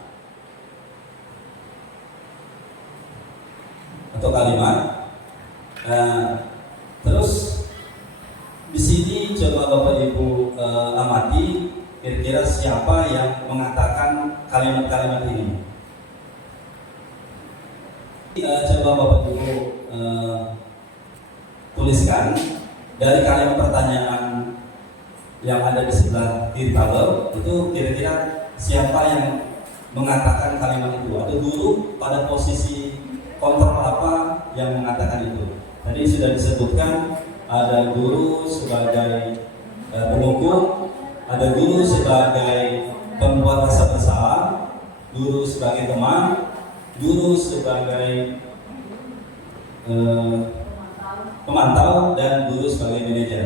atau kalimat. Terus di sini coba Bapak Ibu amati kira-kira siapa yang mengatakan kalimat-kalimat ini. Coba Bapak Ibu tuliskan dari kalimat pertanyaan yang ada di sebelah kiri tabel itu kira-kira siapa yang mengatakan kalimat itu, atau guru pada posisi kontrol apa yang mengatakan itu. Tadi sudah disebutkan ada guru sebagai penghukum, ada guru sebagai pembuat rasa bersalah, guru sebagai teman, guru sebagai pemantau, dan guru sebagai manajer.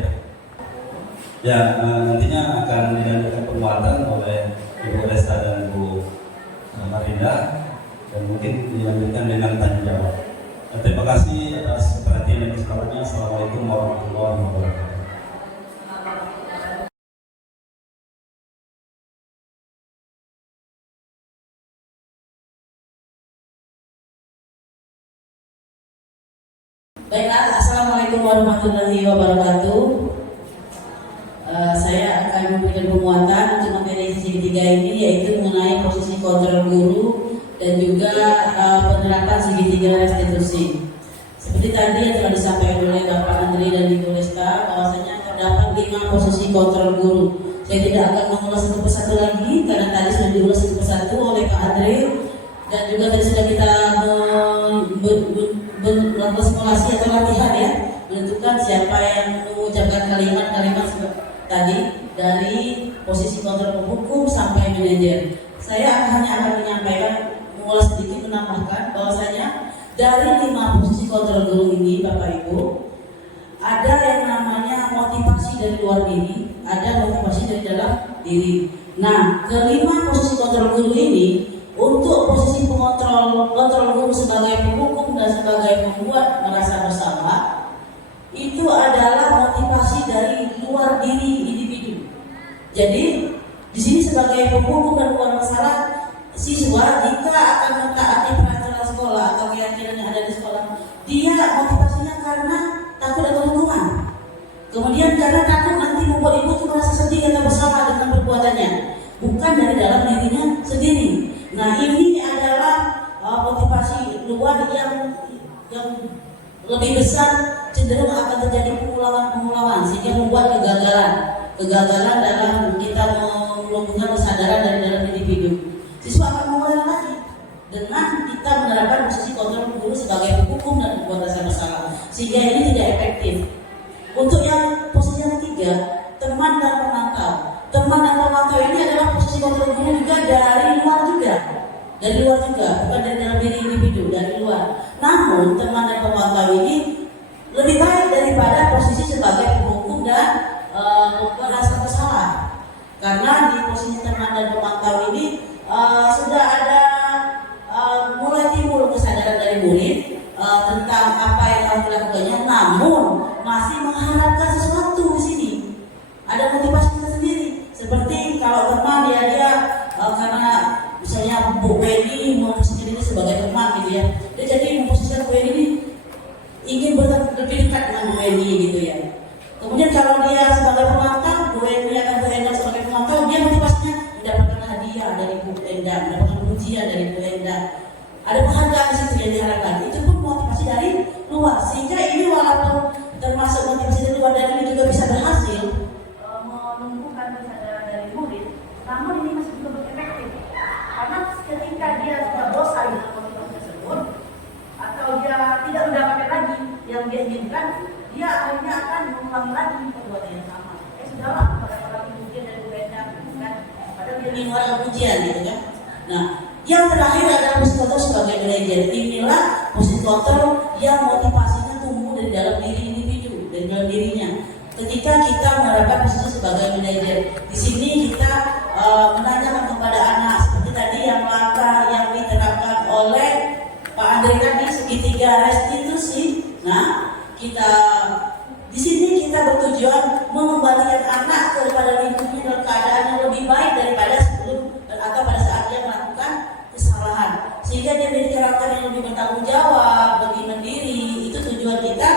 Ya, nantinya akan dilanjutkan penguatan oleh Ibu Resta dan Bu Marinda, dan mungkin dilanjutkan dengan tanya jawab. Terima kasih atas perhatian dan kesempatannya. Assalamualaikum warahmatullahi wabarakatuh. Baiklah, Assalamualaikum warahmatullahi wabarakatuh. Saya akan memberikan penguatan untuk materi sesi ketiga ini, yaitu mengenai posisi kontrol guru dan juga penerapan segitiga restitusi. Seperti tadi yang telah disampaikan oleh Bapak Menteri dan Ibu Resta, bahwasanya terdapat 5 posisi kontrol guru. Saya tidak akan mengulas satu persatu lagi karena tadi sudah diulas satu persatu oleh Pak Andre, dan juga tadi sudah kita melakukan simulasi atau latihan ya, menentukan siapa yang mengucapkan kalimat-kalimat tadi dari posisi kontrol penghukum sampai manajer. Saya hanya akan menyampaikan, mengulas sedikit, menambahkan bahwasanya dari 5 posisi kontrol guru ini, Bapak Ibu, ada yang namanya motivasi dari luar diri, ada motivasi dari dalam diri. Nah, kelima posisi kontrol guru ini, untuk posisi kontrol guru sebagai penghukum dan sebagai pembuat merasa bersalah, itu adalah motivasi dari luar diri individu. Jadi di sini sebagai penghukum dan pembuat masalah, siswa jika akan mentaati peraturan sekolah atau keyakinan yang ada di sekolah, dia motivasinya karena takut akan hukuman. Kemudian karena takut nanti membuat ibu itu merasa sedih atau bersalah dengan perbuatannya, bukan dari dalam dirinya sendiri. Nah, ini adalah motivasi luar yang lebih besar, cenderung akan terjadi pengulangan sehingga membuat kegagalan dalam kita menumbuhkan kesadaran dari dalam individu. Siswa akan mengulang lagi dengan kita menerapkan posisi kontrol guru sebagai penghukum dan pembuat rasa bersalah, sehingga ini tidak efektif. Untuk yang posisi yang ketiga, teman dan pemantau. Teman dan pemantau ini adalah posisi kontrol guru juga dari luar juga, bukan dari dalam diri individu, dari luar. Namun teman dan pemantau ini lebih baik daripada posisi sebagai penghukum dan merasa bersalah, karena di posisi teman dan pemantau ini sudah ada mulai timbul kesadaran dari murid tentang apa yang harus dilakukannya, namun masih mengharapkan sesuatu di sini. Ada motivasi tersendiri, seperti kalau teman dia karena misalnya Bu Weni memposisikan diri sebagai teman gitu ya, dia jadi memposisikan Bu Weni ini ingin lebih dekat dengan Bu Weni gitu ya. Kemudian kalau dia sebagai pemantau, Bu Weni akan beredar sebagai pemantau, dia motivasinya mendapatkan hadiah dari Bu Enda, mendapatkan pujian dari Bu Enda. Ada penghargaan di situ yang diharapkan. Itu pun motivasi dari luar, sehingga ini walaupun termasuk motivasi dari luar, dan ini juga bisa berhasil menumbuhkan kesadaran dari murid, namun ini masih belum efektif. Karena ketika dia sudah bosan dengan motivasi tersebut, atau dia tidak mendapatkan lagi yang dia inginkan, dia akhirnya akan mengulangi lagi perbuatan yang sama. Sudahlah, pada pujian dari Brenda, kan? Padahal dia ingin orang pujian gitu kan. Nah, yang terakhir adalah posisi kontrol sebagai manajer. Inilah posisi kontrol yang motivasinya tumbuh dari dalam diri individu, dari dalam dirinya. Ketika kita menerapkan posisi sebagai manajer, di sini kita menanyakan kepada anak seperti tadi yang langkah yang diterapkan oleh Pak Andre tadi, segitiga restitusi. Nah, kita di sini kita bertujuan mengembalikan anak kepada lingkungannya dalam keadaan yang lebih baik daripada sebelum atau pada saat dia melakukan kesalahan, sehingga dia menjadi karakter yang lebih bertanggung jawab, lebih mandiri. Itu tujuan kita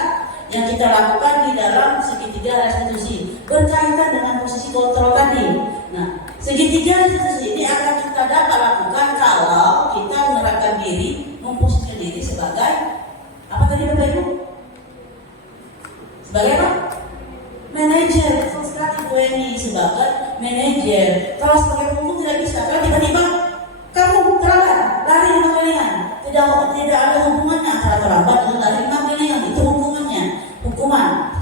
yang kita lakukan di dalam segitiga restitusi berkaitan dengan posisi kontrol tadi. Nah, segitiga restitusi ini akan kita dapat lakukan kalau kita menerapkan diri, memposisikan diri sebagai apa tadi Bapak Ibu? Sebagai apa? Manajer. Sekali Bu Eni sebagai manajer. Kalau sebagai penghukum tidak bisa, kalau tiba-tiba kamu terlambat lari dengan kalian, tidak ada hubungannya antara terlambat dengan lari dengan kalian, itu hukumannya.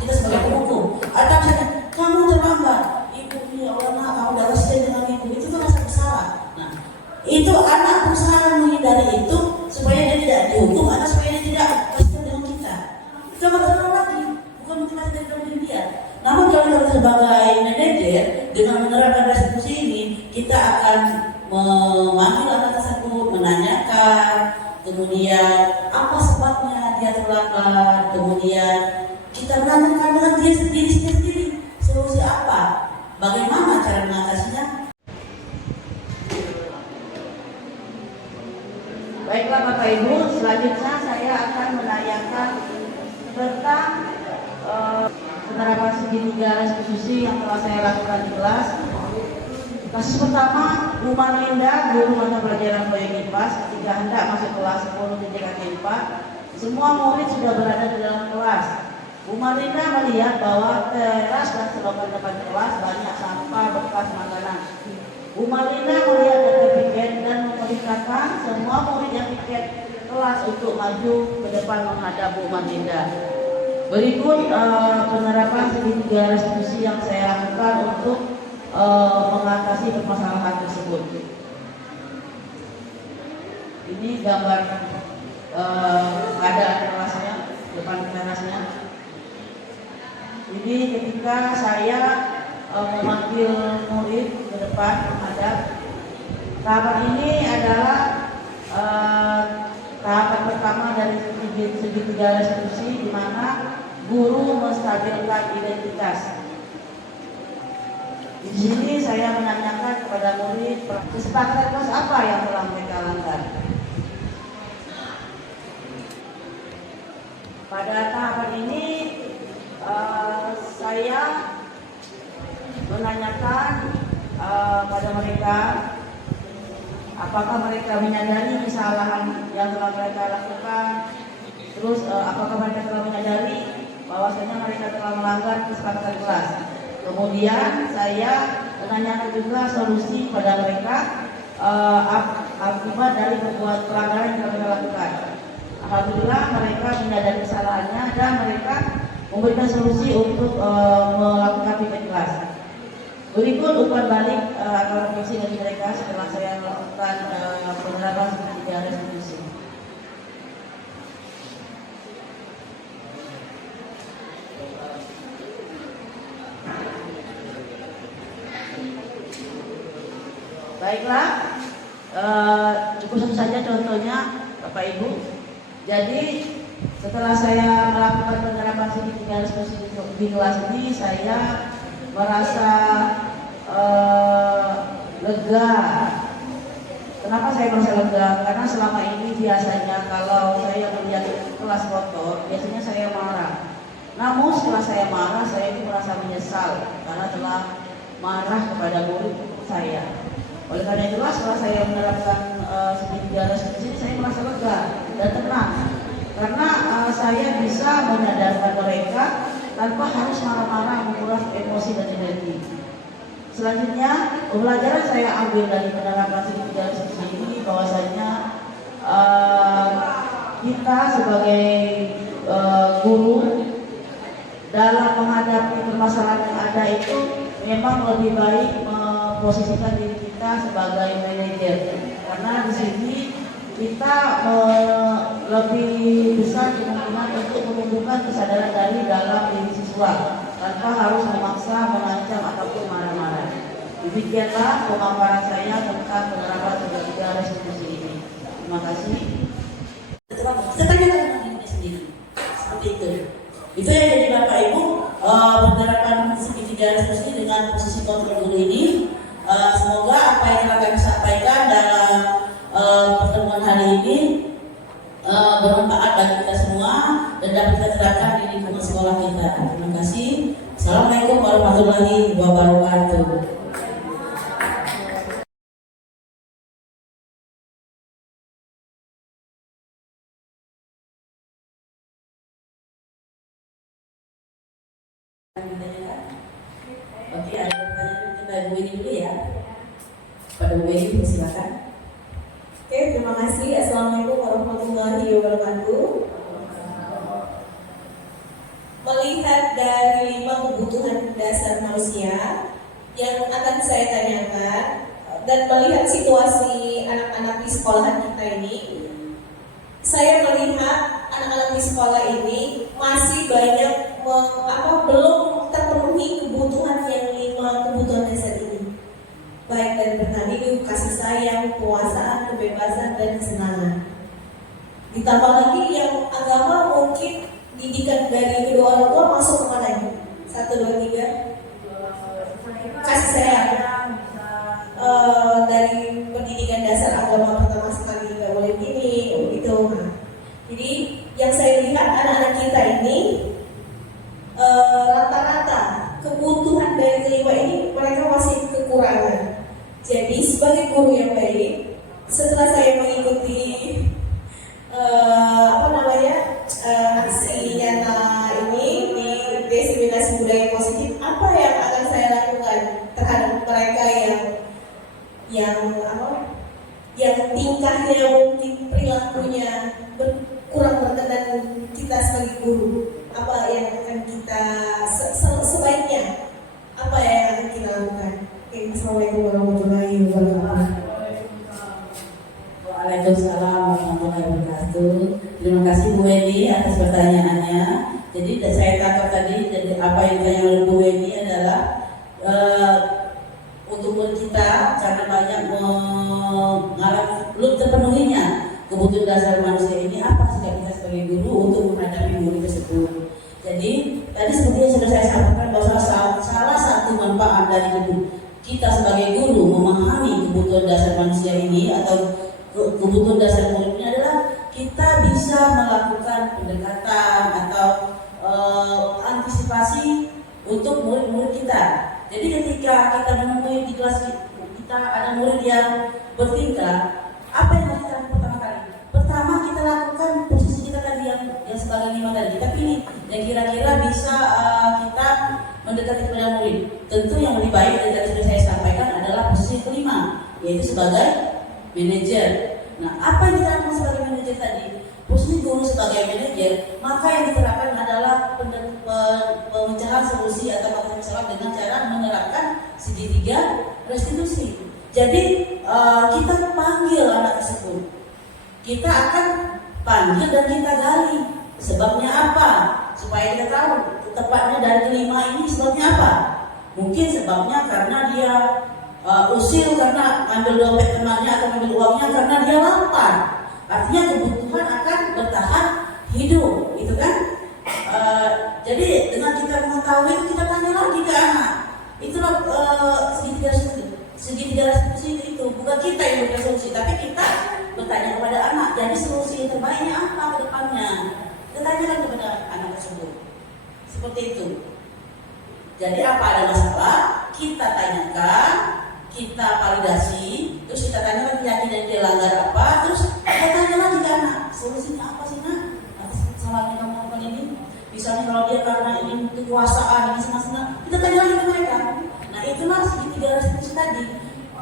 kita sebagai penghukum. Atau misalnya kamu terlambat, ibu ya Allah nak, kamu udah resign dengan ibu, itu kan rasa bersalah. Nah, itu anak berusaha menghindari itu supaya dia tidak dihukum atau supaya dia tidak resign dengan kita. Itu masalah lagi, bukan kita tidak dalam dia. Namun kalau sebagai manajer dengan menerapkan restitusi ini, kita akan memanggil anak tersebut, menanyakan, kemudian apa sebabnya dia terlambat, kemudian kita menanyakan dengan dia sendiri solusi apa, bagaimana cara mengatasinya. Baiklah Bapak Ibu, selanjutnya saya akan menanyakan tentang penerapan segitiga restitusi yang telah saya lakukan di kelas. Kasus pertama, Bu Marlinda, guru mata pelajaran Proyek IPAS, ketika hendak masuk kelas 10 TJKT 4, semua murid sudah berada di dalam kelas. Bu Marlinda melihat bahwa teras dan selokan depan kelas banyak sampah bekas makanan. Bu Marlinda melihat data piket dan memerintahkan semua murid yang piket kelas untuk maju ke depan menghadap Bu Marlinda. Berikut penerapan segitiga restitusi yang saya lakukan untuk mengatasi permasalahan tersebut. Ini gambar keadaan kelasnya, depan kelasnya. Ini ketika saya memanggil murid ke depan menghadap. Tahapan ini adalah tahapan pertama dari segitiga restitusi, di mana guru menstabilkan identitas. Di sini saya menanyakan kepada murid kesepakatan kelas apa yang telah mereka langgar. Pada tahapan ini saya menanyakan pada mereka apakah mereka menyadari kesalahan yang telah mereka lakukan, terus apakah mereka telah menyadari bahwasanya mereka telah melanggar kesepakatan kelas. Kemudian saya menanyakan juga solusi pada mereka akibat dari perbuatan pelanggaran yang mereka lakukan. Alhamdulillah mereka menyadari kesalahannya dan mereka memberikan solusi untuk melakukan piket kelas. Berikut umpan balik atau refleksi dari mereka setelah saya melakukan penerapan segitiga restitusi. Baiklah, cukup satu saja contohnya Bapak Ibu. Jadi setelah saya melakukan penerapan segitiga restitusi di kelas ini, saya merasa lega. Kenapa saya merasa lega? Karena selama ini biasanya kalau saya melihat kelas kotor, biasanya saya marah. Namun setelah saya marah, saya itu merasa menyesal karena telah marah kepada murid saya. Oleh karena itulah setelah saya menerapkan segitiga restitusi, saya merasa lega dan tenang. Karena saya bisa menyadarkan mereka tanpa harus marah-marah menguras emosi dan energi. Selanjutnya, pembelajaran saya ambil dari penerapan segitiga restitusi ini bahwasanya kita sebagai guru dalam menghadapi permasalahan yang ada itu memang lebih baik memposisikan diri kita sebagai manajer, karena di sini kita lebih besar kemungkinan untuk menumbuhkan kesadaran dari dalam diri siswa tanpa harus memaksa, mengancam ataupun marah-marah. Demikianlah pemaparan saya tentang penerapan segitiga restitusi ini. Terima kasih. Kita tanyakan dengan diri sendiri, seperti itu. Itu yang jadi Bapak Ibu penerapan segitiga restitusi dengan posisi kontrol guru ini. Semoga apa yang telah kami sampaikan dalam pertemuan hari ini bermanfaat bagi kita semua dan dapat kita terapkan di lingkungan sekolah kita. Terima kasih. Assalamualaikum warahmatullahi wabarakatuh. Oke, ada pertanyaan kepada Bu Weni dulu ya. Pada Bu Weni, silakan. Oke, terima kasih. Assalamualaikum warahmatullahi wabarakatuh. melihat dari 5 kebutuhan dasar manusia yang akan saya tanyakan dan melihat situasi anak-anak di sekolahan kita ini, saya melihat anak-anak di sekolah ini masih banyak belum terpenuhi kebutuhan yang 5 kebutuhan dasar ini, baik dari pertama kasih sayang, puasaan, kebebasan, dan kesenangan. Ditambah lagi yang agama mungkin didikan dari kedua orang tua masuk kemana ini? 1, 2, 3 kasih sayang. Dari pendidikan dasar agama pertama sekali nggak boleh gini gitu. Nah, jadi yang saya lihat anak-anak kita ini rata-rata kebutuhan dari kelima ini mereka masih kekurangan. Jadi sebagai guru yang baik, setelah saya mengikuti aksi nyata ini di diseminasi budaya positif, apa yang akan saya lakukan terhadap mereka yang tingkahnya mungkin perilakunya kurang berkenan kita sebagai guru, apa yang akan kita sebaiknya apa yang akan kita lakukan? Assalamualaikum warahmatullahi wabarakatuh. Waalaikumsalam warahmatullahi wabarakatuh. Terima kasih Bu Weni atas pertanyaannya. Jadi saya tangkap tadi, jadi apa yang ditanya oleh Bu Weni adalah untuk kita karena banyak belum terpenuhinya kebutuhan dasar manusia ini, apa sikap kita sebagai guru untuk menghadapi murid tersebut. Jadi tadi seperti yang sudah saya sampaikan bahwa salah satu manfaat dari kita sebagai guru memahami kebutuhan dasar manusia ini atau kebutuhan dasar murid ini adalah kita bisa melakukan pendekatan atau antisipasi untuk murid-murid kita. Jadi ketika kita menemui di kelas kita ada murid yang bertingkah, apa yang harus kita lakukan pertama kali? Pertama kita lakukan posisi kita tadi yang sebagai 5 tadi. Tapi ini yang kira-kira bisa kita mendekati kepada murid. Tentu yang lebih baik dari tadi sudah saya sampaikan adalah posisi yang kelima, yaitu sebagai manajer. Nah, apa yang kita lakukan sebagai manajer tadi? Posisi guru sebagai manajer, maka yang diterapkan adalah pemecahan solusi atau masalah dengan cara menerapkan segitiga restitusi. Jadi kita panggil anak tersebut, kita akan panggil dan kita gali sebabnya apa, supaya kita tahu tepatnya dari kelima ini sebabnya apa. Mungkin sebabnya karena dia usil karena ambil dompet temannya atau ambil uangnya karena dia lapar. Artinya kebutuhan akan bertahan hidup, gitu kan? Jadi dengan kita mengetahui, kita tanya lagi ke anak. Itulah segitiga restitusi itu. Bukan kita yang memberikan solusi, tapi kita bertanya kepada anak. Jadi solusi yang terbaiknya apa ke depannya? Kita tanyakan kepada anak tersebut. Seperti itu. Jadi apa ada masalah, kita tanyakan, kita validasi, terus kita tanyakan keyakinan dia langgar apa, terus kita tanya lagi ke anak, solusinya apa sih nak? Atas kesalahan kamu lakukan ini? Misalnya kalau dia karena ingin kekuasaan, ini senang-senang, kita tanya lagi ke mereka. Nah itulah segitiga restitusi tadi.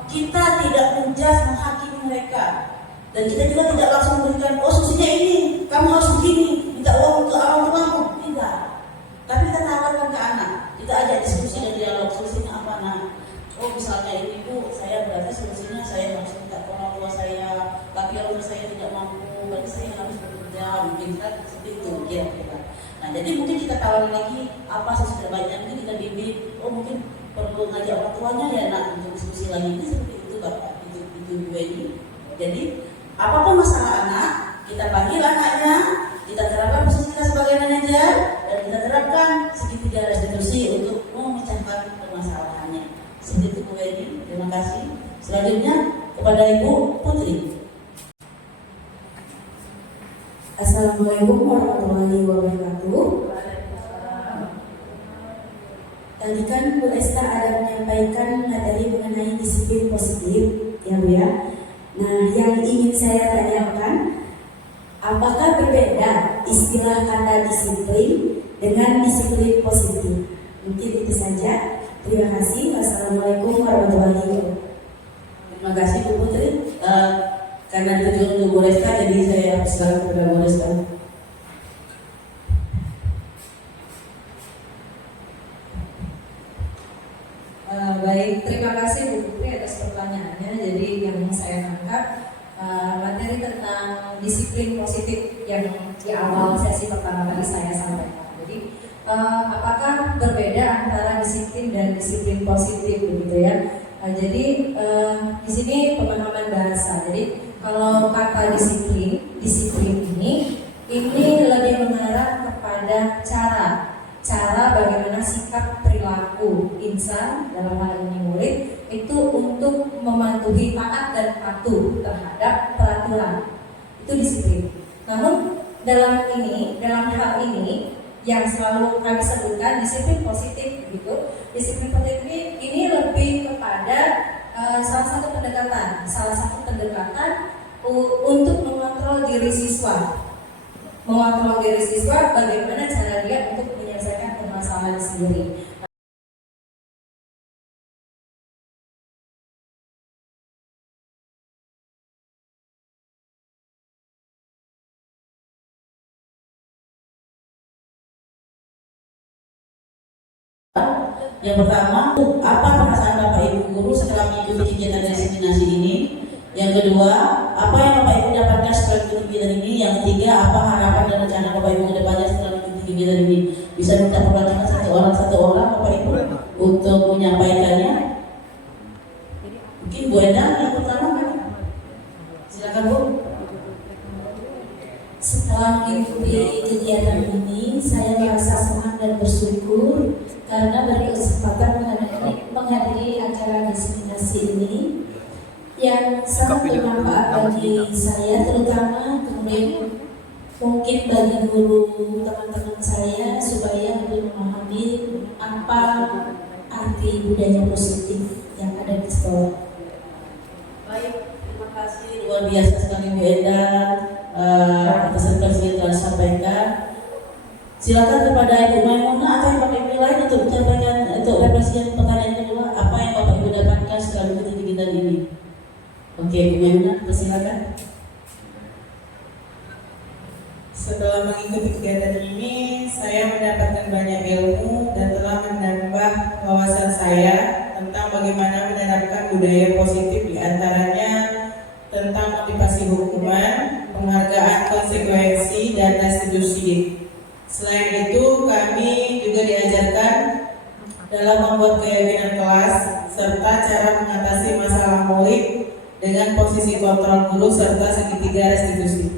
Kita tidak menjudge, menghakimi mereka, dan kita juga tidak langsung memberikan, oh solusinya ini, kamu harus begini, minta uang ke orang tuamu, tidak. Tapi kita tawarkan ke anak, kita ajak diskusi dan dialog, solusinya apa nak? Oh misalnya ini Bu, saya berarti solusinya saya harus minta ke orang tua saya, tapi orang tua saya tidak mampu, berarti saya harus bekerja, mungkin kan seperti itu kira-kira. Nah jadi mungkin kita tawarin lagi apa solusi terbaiknya, mungkin kita bimbing, oh mungkin perlu ngajak orang tuanya ya nak untuk diskusi lagi, ini seperti itu Bapak, itu Bu ini. Jadi apapun masalah anak, kita panggil anaknya, kita terapkan posisi kita sebagai manajer, dan kita terapkan segitiga restitusi untuk memecahkan permasalahannya. Seperti itu Bu Weni, terima kasih. Selanjutnya kepada Ibu Putri. Assalamualaikum warahmatullahi wabarakatuh. Tadi kan Bu Esta ada menyampaikan materi mengenai disiplin positif, ya Bu ya. Nah, yang ingin saya tanyakan, apakah berbeda istilah kata disiplin dengan disiplin positif? Mungkin itu saja. Terima kasih. Wassalamualaikum warahmatullahi wabarakatuh. Terima kasih Bu Putri. Karena ditujukan Bu Resta, jadi saya silakan kepada Bu Resta. Baik, terima kasih Bu Putri atas pertanyaannya. Jadi yang saya tangkap materi tentang disiplin positif yang di awal sesi pertama tadi saya sampaikan. Jadi apakah berbeda antara disiplin dan disiplin positif begitu ya? Jadi di sini pemahaman bahasa. Jadi kalau kata disiplin ini lebih mengarah kepada cara bagaimana sikap perilaku insan dalam hal ini murid itu untuk mematuhi taat dan patuh terhadap peraturan, itu disiplin. Namun dalam hal ini yang selalu kami sebutkan disiplin positif gitu. Disiplin positif ini lebih kepada salah satu pendekatan untuk mengontrol diri siswa. Mengontrol diri siswa bagaimana cara dia untuk menyelesaikan permasalahan sendiri. Yang pertama, apa perasaan Bapak Ibu guru setelah mengikuti kegiatan diseminasi ini? Yang kedua, apa yang Bapak Ibu dapatkan setelah mengikuti kegiatan ini? Yang ketiga, apa harapan dan rencana Bapak Ibu ke depannya setelah mengikuti kegiatan ini? Bisa minta perwakilan satu orang Bapak Ibu untuk menyampaikannya. Mungkin Bu Endang yang pertama, silakan Bu. Setelah mengikuti kegiatan ini, saya merasa senang dan bersyukur karena berkesempatan menghadiri acara diseminasi ini yang sangat bermanfaat bagi saya, terutama kemudian mungkin bagi guru teman-teman saya supaya lebih memahami apa arti budaya positif yang ada di sekolah. Baik, terima kasih luar biasa sekali Bu Endang atas refleksi yang telah disampaikan. Silakan kepada Ibu Maimunah atau Bapak Ibu lain untuk menyampaikan untuk refleksi yang pertanyaan kedua, apa yang Bapak Ibu dapatkan setelah mengikuti kegiatan ini? Oke, Ibu Maimunah, silakan. Setelah mengikuti kegiatan ini, saya mendapatkan banyak ilmu dan telah menambah wawasan saya tentang bagaimana menerapkan budaya positif, di antaranya tentang motivasi hukuman, penghargaan konsekuensi, dan restitusi. Selain itu, kami juga diajarkan dalam membuat keyakinan kelas serta cara mengatasi masalah murid dengan posisi kontrol guru serta segitiga restitusi.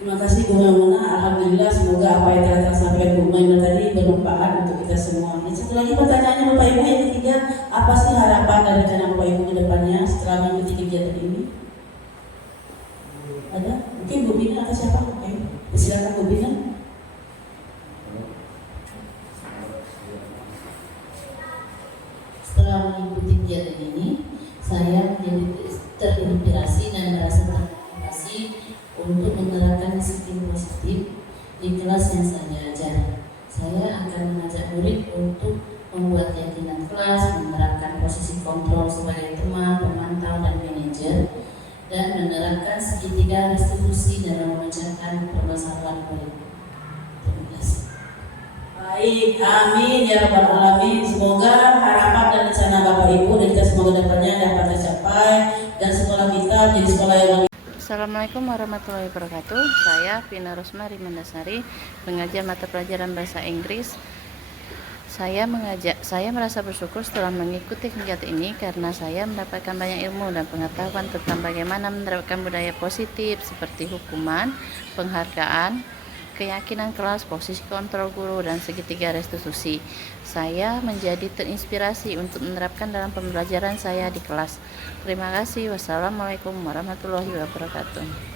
Terima kasih Bu Maimunah. Alhamdulillah, semoga apa yang telah disampaikan Bu Maimunah tadi bermanfaat untuk kita semua. Satu lagi pertanyaannya Bapak Ibu, yang ketiga, apa sih harapan dan rencana Bapak Ibu ke depannya setelah mengikuti kegiatan ini? Ada? Mungkin Bu Bina atau siapa? Oke, silakan Bu Bina. Setelah mengikuti kegiatan ini, saya menjadi terinspirasi dan merasa termotivasi untuk menerapkan disiplin positif di kelas yang saya ajar. Saya akan mengajak murid untuk membuat keyakinan kelas, menerapkan posisi kontrol sebagai teman, pemantau, dan manajer, dan menerapkan segitiga restitusi dalam memecahkan permasalahan murid. Terima kasih. Baik, amin ya rabbal alamin. Semoga harapan dan rencana Bapak Ibu dan kita semua ke depannya dapat tercapai dan sekolah kita menjadi sekolah yang lebih. Assalamualaikum warahmatullahi wabarakatuh. Saya Vina Rosmari Mendasari, pengajar mata pelajaran bahasa Inggris. Saya merasa bersyukur setelah mengikuti kegiatan ini karena saya mendapatkan banyak ilmu dan pengetahuan tentang bagaimana menerapkan budaya positif seperti hukuman, penghargaan, keyakinan kelas, posisi kontrol guru, dan segitiga restitusi. Saya menjadi terinspirasi untuk menerapkan dalam pembelajaran saya di kelas. Terima kasih. Wassalamualaikum warahmatullahi wabarakatuh.